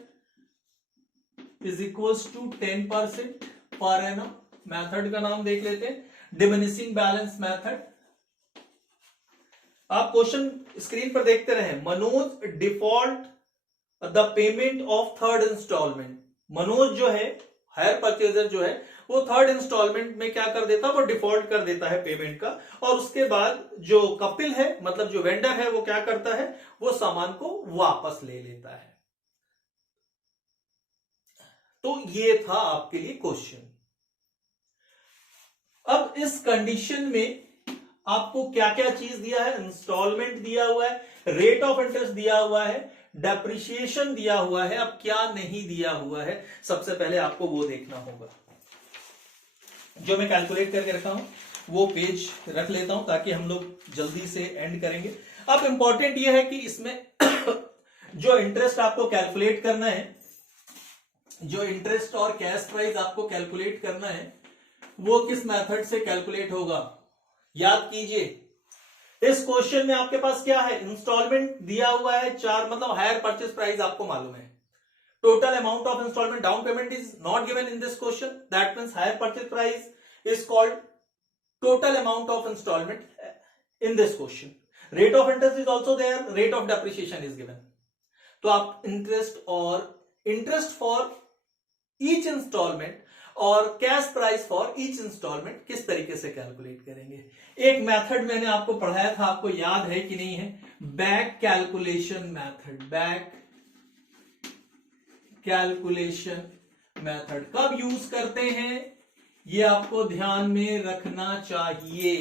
is equals to 10% per annum. Method का नाम देख लेते हैं, डिमिनिशिंग बैलेंस मेथड। आप क्वेश्चन स्क्रीन पर देखते रहे। Manoj default the payment of third instalment. Manoj जो है हायर परचेजर जो है वो थर्ड इंस्टॉलमेंट में क्या कर देता है, वो डिफॉल्ट कर देता है पेमेंट का, और उसके बाद जो कपिल है मतलब जो वेंडर है वो क्या करता है, वो सामान को वापस ले लेता है। तो ये था आपके लिए क्वेश्चन। अब इस कंडीशन में आपको क्या क्या चीज दिया है, इंस्टॉलमेंट दिया हुआ है, रेट ऑफ इंटरेस्ट दिया हुआ है, डेप्रिसिएशन दिया हुआ है, अब क्या नहीं दिया हुआ है सबसे पहले आपको वो देखना होगा। जो मैं कैलकुलेट करके रखा हूं वो पेज रख लेता हूं ताकि हम लोग जल्दी से एंड करेंगे। अब इंपॉर्टेंट ये है कि इसमें जो इंटरेस्ट आपको कैलकुलेट करना है, जो इंटरेस्ट और कैश प्राइस आपको कैलकुलेट करना है, वो किस मेथड से कैलकुलेट होगा याद कीजिए। इस क्वेश्चन में आपके पास क्या है, इंस्टॉलमेंट दिया हुआ है 4, मतलब हायर परचेज प्राइस आपको मालूम है। Total amount of instalment down payment is not given in this question, that means hire purchase price is called total amount of instalment in this question. Rate of interest is also there, rate of depreciation is given. तो आप interest for each instalment और cash price for each instalment किस तरीके से calculate करेंगे। एक method मैंने आपको पढ़ाया था, आपको याद है कि नहीं है, back calculation method. Back calculation method कब यूज करते हैं ये आपको ध्यान में रखना चाहिए।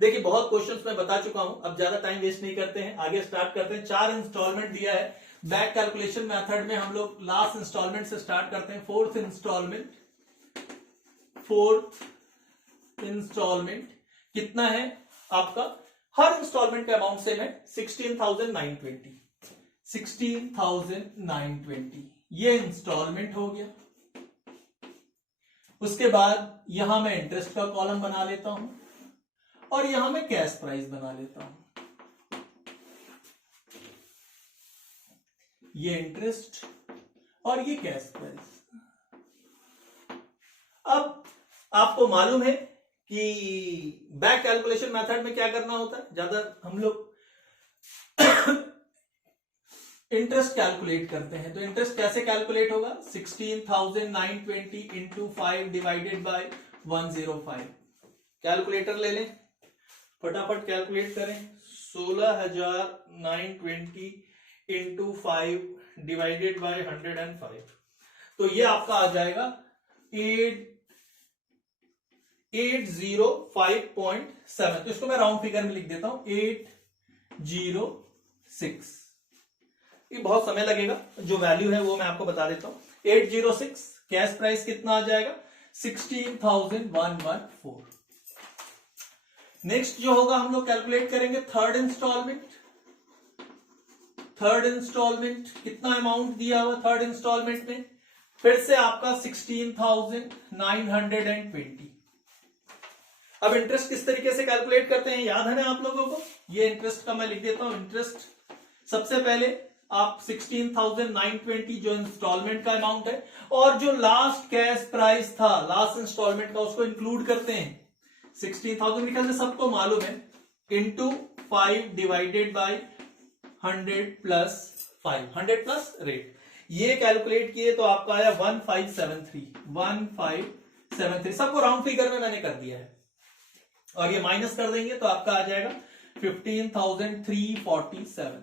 देखिए बहुत क्वेश्चंस मैं बता चुका हूं, अब ज्यादा टाइम वेस्ट नहीं करते हैं, आगे स्टार्ट करते हैं। 4 इंस्टॉलमेंट दिया है बैक कैलकुलेशन मेथड में, हम लोग लास्ट इंस्टॉलमेंट से स्टार्ट करते हैं। फोर्थ इंस्टॉलमेंट कितना है आपका, हर इंस्टॉलमेंट का अमाउंट सेम है 16,920 ये इंस्टॉलमेंट हो गया। उसके बाद यहां मैं इंटरेस्ट का कॉलम बना लेता हूं और यहां मैं कैश प्राइस बना लेता हूं। ये इंटरेस्ट और ये कैश प्राइस। अब आपको मालूम है कि बैक कैलकुलेशन मेथड में क्या करना होता है, ज्यादा हम लोग इंटरेस्ट कैलकुलेट करते हैं। तो इंटरेस्ट कैसे कैलकुलेट होगा, 16,920 इंटू 5 डिवाइडेड बाय 105। कैलकुलेटर ले लें, फटाफट कैलकुलेट करें। 16,920 इंटू 5 डिवाइडेड बाय 105, तो ये आपका आ जाएगा 805.7। तो इसको मैं राउंड फिगर में लिख देता हूं 806। ये बहुत समय लगेगा, जो वैल्यू है वो मैं आपको बता देता हूं। 806 कैश प्राइस कितना आ जाएगा, 16,114। नेक्स्ट जो होगा हम लोग कैलकुलेट करेंगे थर्ड इंस्टॉलमेंट कितना अमाउंट दिया हुआ थर्ड इंस्टॉलमेंट में, फिर से आपका 16,920। अब इंटरेस्ट किस तरीके से कैलकुलेट करते हैं याद है ना आप लोगों को, ये इंटरेस्ट का मैं लिख देता हूं। इंटरेस्ट सबसे पहले आप 16,920 जो इंस्टॉलमेंट का अमाउंट है और जो लास्ट कैश प्राइस था लास्ट इंस्टॉलमेंट का उसको इंक्लूड करते हैं। 16,000 निकल से सबको मालूम है, into 5 divided by 100 plus 5, 100 plus rate. ये कैलकुलेट किए तो आपका आया 1573। सबको राउंड फिगर में मैंने कर दिया है और ये माइनस कर देंगे तो आपका आ जाएगा 15,347।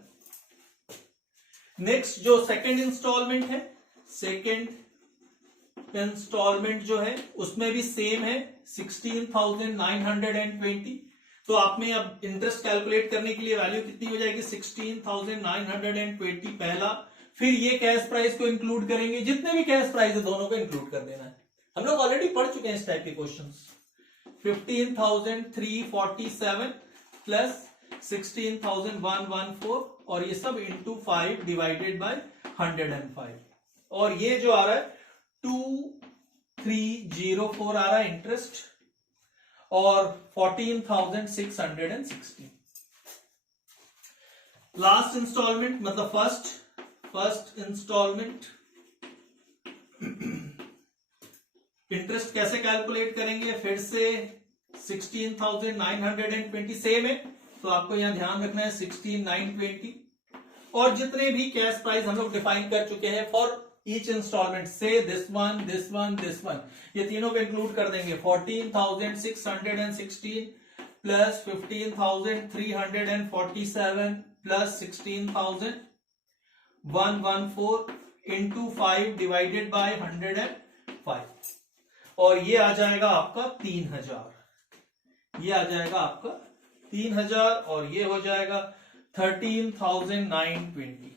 नेक्स्ट जो सेकेंड इंस्टॉलमेंट है, सेकेंड इंस्टॉलमेंट जो है उसमें भी सेम है 16,920। तो आप में अब इंटरेस्ट कैलकुलेट करने के लिए वैल्यू कितनी हो जाएगी, 16,920 पहला, फिर ये कैश प्राइस को इंक्लूड करेंगे, जितने भी कैश प्राइस है दोनों को इंक्लूड कर देना है। हम लोग ऑलरेडी पढ़ चुके हैं इस टाइप के क्वेश्चंस। 15,347 प्लस 16,114 और ये सब इंटू 5 डिवाइडेड बाय 105 और ये जो आ रहा है 2304 आ रहा है इंटरेस्ट और 14,660। लास्ट इंस्टॉलमेंट मतलब फर्स्ट इंस्टॉलमेंट इंटरेस्ट कैसे कैलकुलेट करेंगे, फिर से 16,920 सेम है तो आपको यहां ध्यान रखना है 16,920 और जितने भी कैश प्राइस हम लोग डिफाइन कर चुके हैं फॉर ईच इंस्टॉलमेंट से दिस वन ये तीनों को इंक्लूड कर देंगे। 14,616 plus 15,347 plus 16,114 into 5 divided by 105 और ये आ जाएगा आपका 3,000। ये आ जाएगा आपका 3000 और ये हो जाएगा 13,920।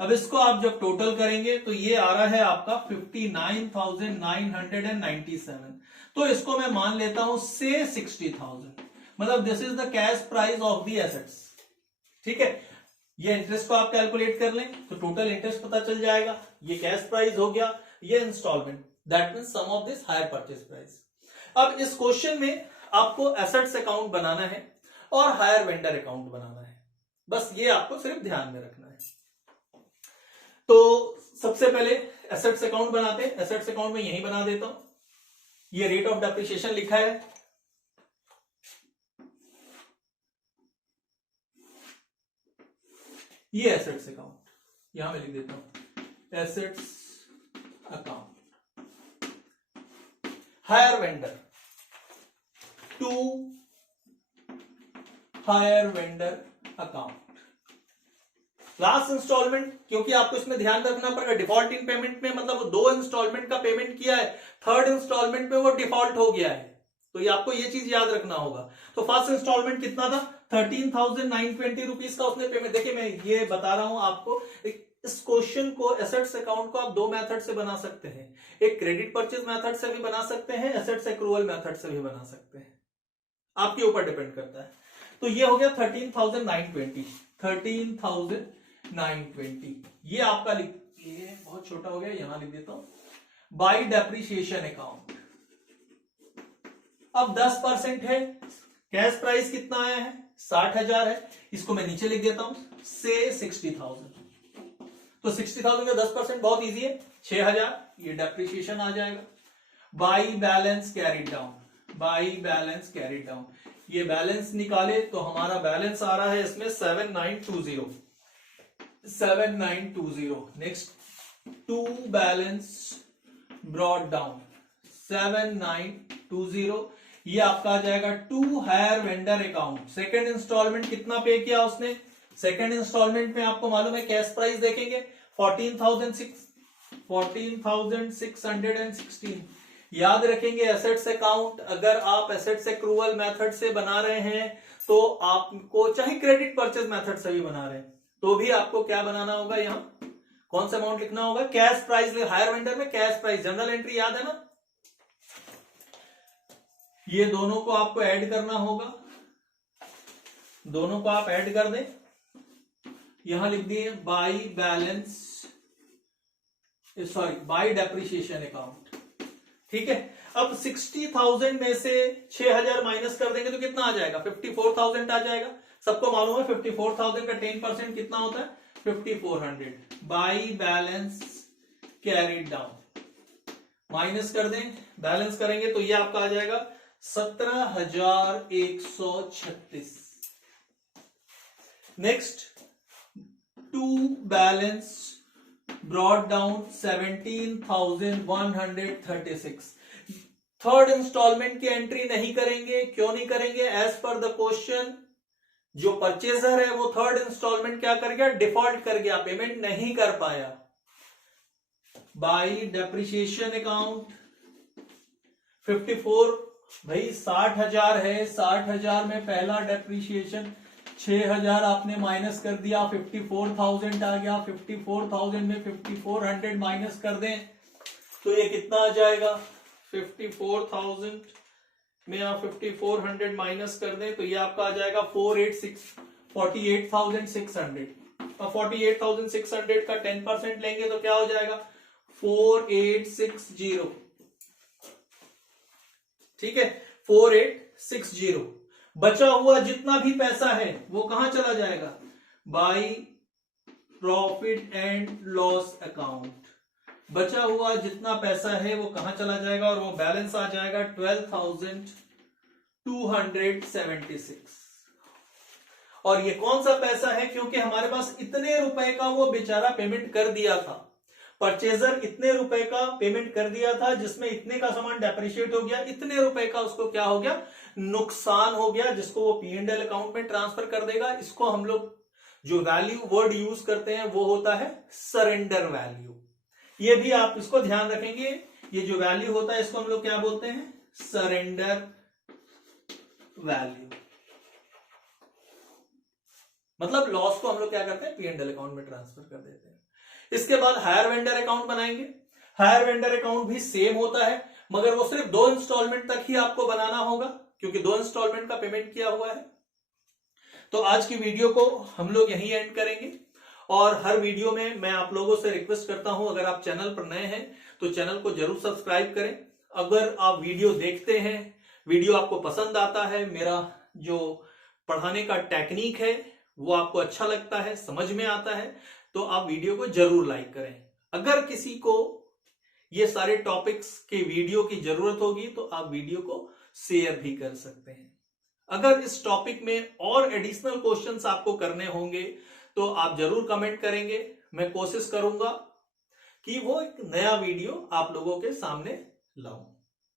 अब इसको आप जब टोटल करेंगे तो ये आ रहा है आपका 59,997। तो इसको मैं मान लेता हूं से 60,000, मतलब this is the cash price of the assets. ठीक है, ये इंटरेस्ट को आप कैलकुलेट कर लें तो टोटल इंटरेस्ट पता चल जाएगा। ये कैश प्राइस हो गया, ये instalment, that means sum of this hire purchase price. अब इस क्वेश्चन में आपको एसेट्स अकाउंट बनाना है और हायर वेंडर अकाउंट बनाना है, बस ये आपको सिर्फ ध्यान में रखना है। तो सबसे पहले एसेट्स अकाउंट बनाते हैं। एसेट्स अकाउंट में यही बना देता हूं, ये रेट ऑफ डेप्रिसिएशन लिखा है, ये एसेट्स अकाउंट यहां मैं लिख देता हूं, assets account, hire vendor to hire vendor account. Last instalment, क्योंकि आपको इसमें ध्यान रखना पड़ेगा, डिफॉल्ट इन पेमेंट में मतलब वो 2 इंस्टॉलमेंट का पेमेंट किया है, थर्ड इंस्टॉलमेंट में वो डिफॉल्ट हो गया है, तो ये आपको ये चीज याद रखना होगा। तो फर्स्ट इंस्टॉलमेंट कितना था, 13,920 रुपीज का उसने पेमेंट। देखिए मैं ये बता रहा हूं आपको, इस क्वेश्चन को एसेट्स अकाउंट को आप 2 मेथड से बना सकते हैं, एक क्रेडिट परचेज मेथड से भी बना सकते हैं, एसेट्स एक्रूवल मेथड से भी बना सकते हैं, आपके ऊपर डिपेंड करता है। तो ये हो गया 13,920, ये आपका ये बहुत छोटा हो गया, यहां लिख देता हूं, बाई डेप्रिसिएशन अकाउंट। अब 10% है, कैश प्राइस कितना आया है 60,000 है, इसको मैं नीचे लिख देता हूं से 60,000। तो 60,000 का 10% बहुत इजी है, 6,000, ये डेप्रिसिएशन आ जाएगा। By balance carried down, by balance carried down, ये बैलेंस निकाले तो हमारा बैलेंस आ रहा है इसमें 7920। Next to balance brought down 7920, ये आपका आ जाएगा to hire vendor account. Second instalment कितना पे किया उसने, सेकंड इंस्टॉलमेंट में आपको मालूम है कैश प्राइस देखेंगे 14,616। याद रखेंगे एसेट्स अकाउंट अगर आप एसेट्स एक्रूवल मेथड से बना रहे हैं तो आपको, चाहे क्रेडिट परचेज मेथड से भी बना रहे हैं तो भी आपको क्या बनाना होगा, यहां कौन सा अमाउंट लिखना होगा, कैश प्राइस। हायर वेंडर में कैश प्राइस, जनरल एंट्री याद है ना, ये दोनों को आपको ऐड करना होगा, दोनों को आप ऐड कर दें, यहां लिख दिए by balance, sorry by depreciation account. ठीक है, अब 60,000 में से 6,000 माइनस कर देंगे तो कितना आ जाएगा, 54,000 आ जाएगा। सबको मालूम है 54,000 का 10% कितना होता है 5400। By balance carried down minus कर दें, बैलेंस करेंगे तो ये आपका आ जाएगा 17,136। Next to balance brought down 17,136। Third instalment की एंट्री नहीं करेंगे, क्यों नहीं करेंगे, एज पर द क्वेश्चन जो परचेजर है वो थर्ड इंस्टॉलमेंट क्या कर गया, डिफॉल्ट कर गया, पेमेंट नहीं कर पाया। बाई डेप्रिसिएशन अकाउंट 54, भाई 60,000 है, 60,000 में पहला डेप्रिसिएशन 6,000 आपने माइनस कर दिया, 54,000 आ गया, 54,000 में 5400 माइनस कर दें तो ये कितना आ जाएगा, 54,000 में आप 5400 माइनस कर दें तो ये आपका आ जाएगा 48,600। अब 48,600 का 10% लेंगे तो क्या हो जाएगा 4860। ठीक है, 4860। बचा हुआ जितना भी पैसा है वो कहां चला जाएगा, by profit and loss account. बचा हुआ जितना पैसा है वो कहां चला जाएगा और वो बैलेंस आ जाएगा 12,276। और ये कौन सा पैसा है, क्योंकि हमारे पास इतने रुपए का वो बेचारा पेमेंट कर दिया था, परचेजर इतने रुपए का पेमेंट कर दिया था जिसमें इतने का सामान डेप्रिशिएट हो गया, इतने रुपए का उसको क्या हो गया, नुकसान हो गया, जिसको वो P&L अकाउंट में ट्रांसफर कर देगा। इसको हम लोग जो वैल्यू वर्ड यूज करते हैं वो होता है सरेंडर वैल्यू। ये भी आप इसको ध्यान रखेंगे, ये जो वैल्यू होता है इसको हम लोग क्या बोलते हैं, सरेंडर वैल्यू। मतलब लॉस को हम लोग क्या करते हैं, P&L अकाउंट में ट्रांसफर कर देते हैं। इसके बाद हायर वेंडर अकाउंट बनाएंगे। हायर वेंडर अकाउंट भी सेम होता है, मगर वो सिर्फ 2 इंस्टॉलमेंट तक ही आपको बनाना होगा, क्योंकि 2 इंस्टॉलमेंट का पेमेंट किया हुआ है। तो आज की वीडियो को हम लोग यहीं एंड करेंगे, और हर वीडियो में मैं आप लोगों से रिक्वेस्ट करता हूं, अगर आप चैनल पर नए हैं तो चैनल को जरूर सब्सक्राइब करें। अगर आप वीडियो देखते हैं, वीडियो आपको पसंद आता है, मेरा जो पढ़ाने का टेक्निक है वो आपको अच्छा लगता है, समझ में आता है, तो आप वीडियो को जरूर लाइक करें। अगर किसी को ये सारे टॉपिक्स के वीडियो की जरूरत होगी तो आप वीडियो को शेयर भी कर सकते हैं। अगर इस टॉपिक में और एडिशनल क्वेश्चंस आपको करने होंगे तो आप जरूर कमेंट करेंगे। मैं कोशिश करूंगा कि वो एक नया वीडियो आप लोगों के सामने लाऊं।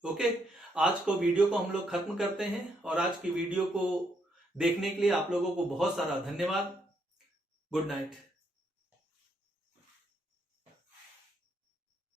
ओके, आज को वीडियो को हम लोग खत्म करते हैं, और आज की वीडियो को देखने के लिए आप लोगों को बहुत सारा धन्यवाद। Good night.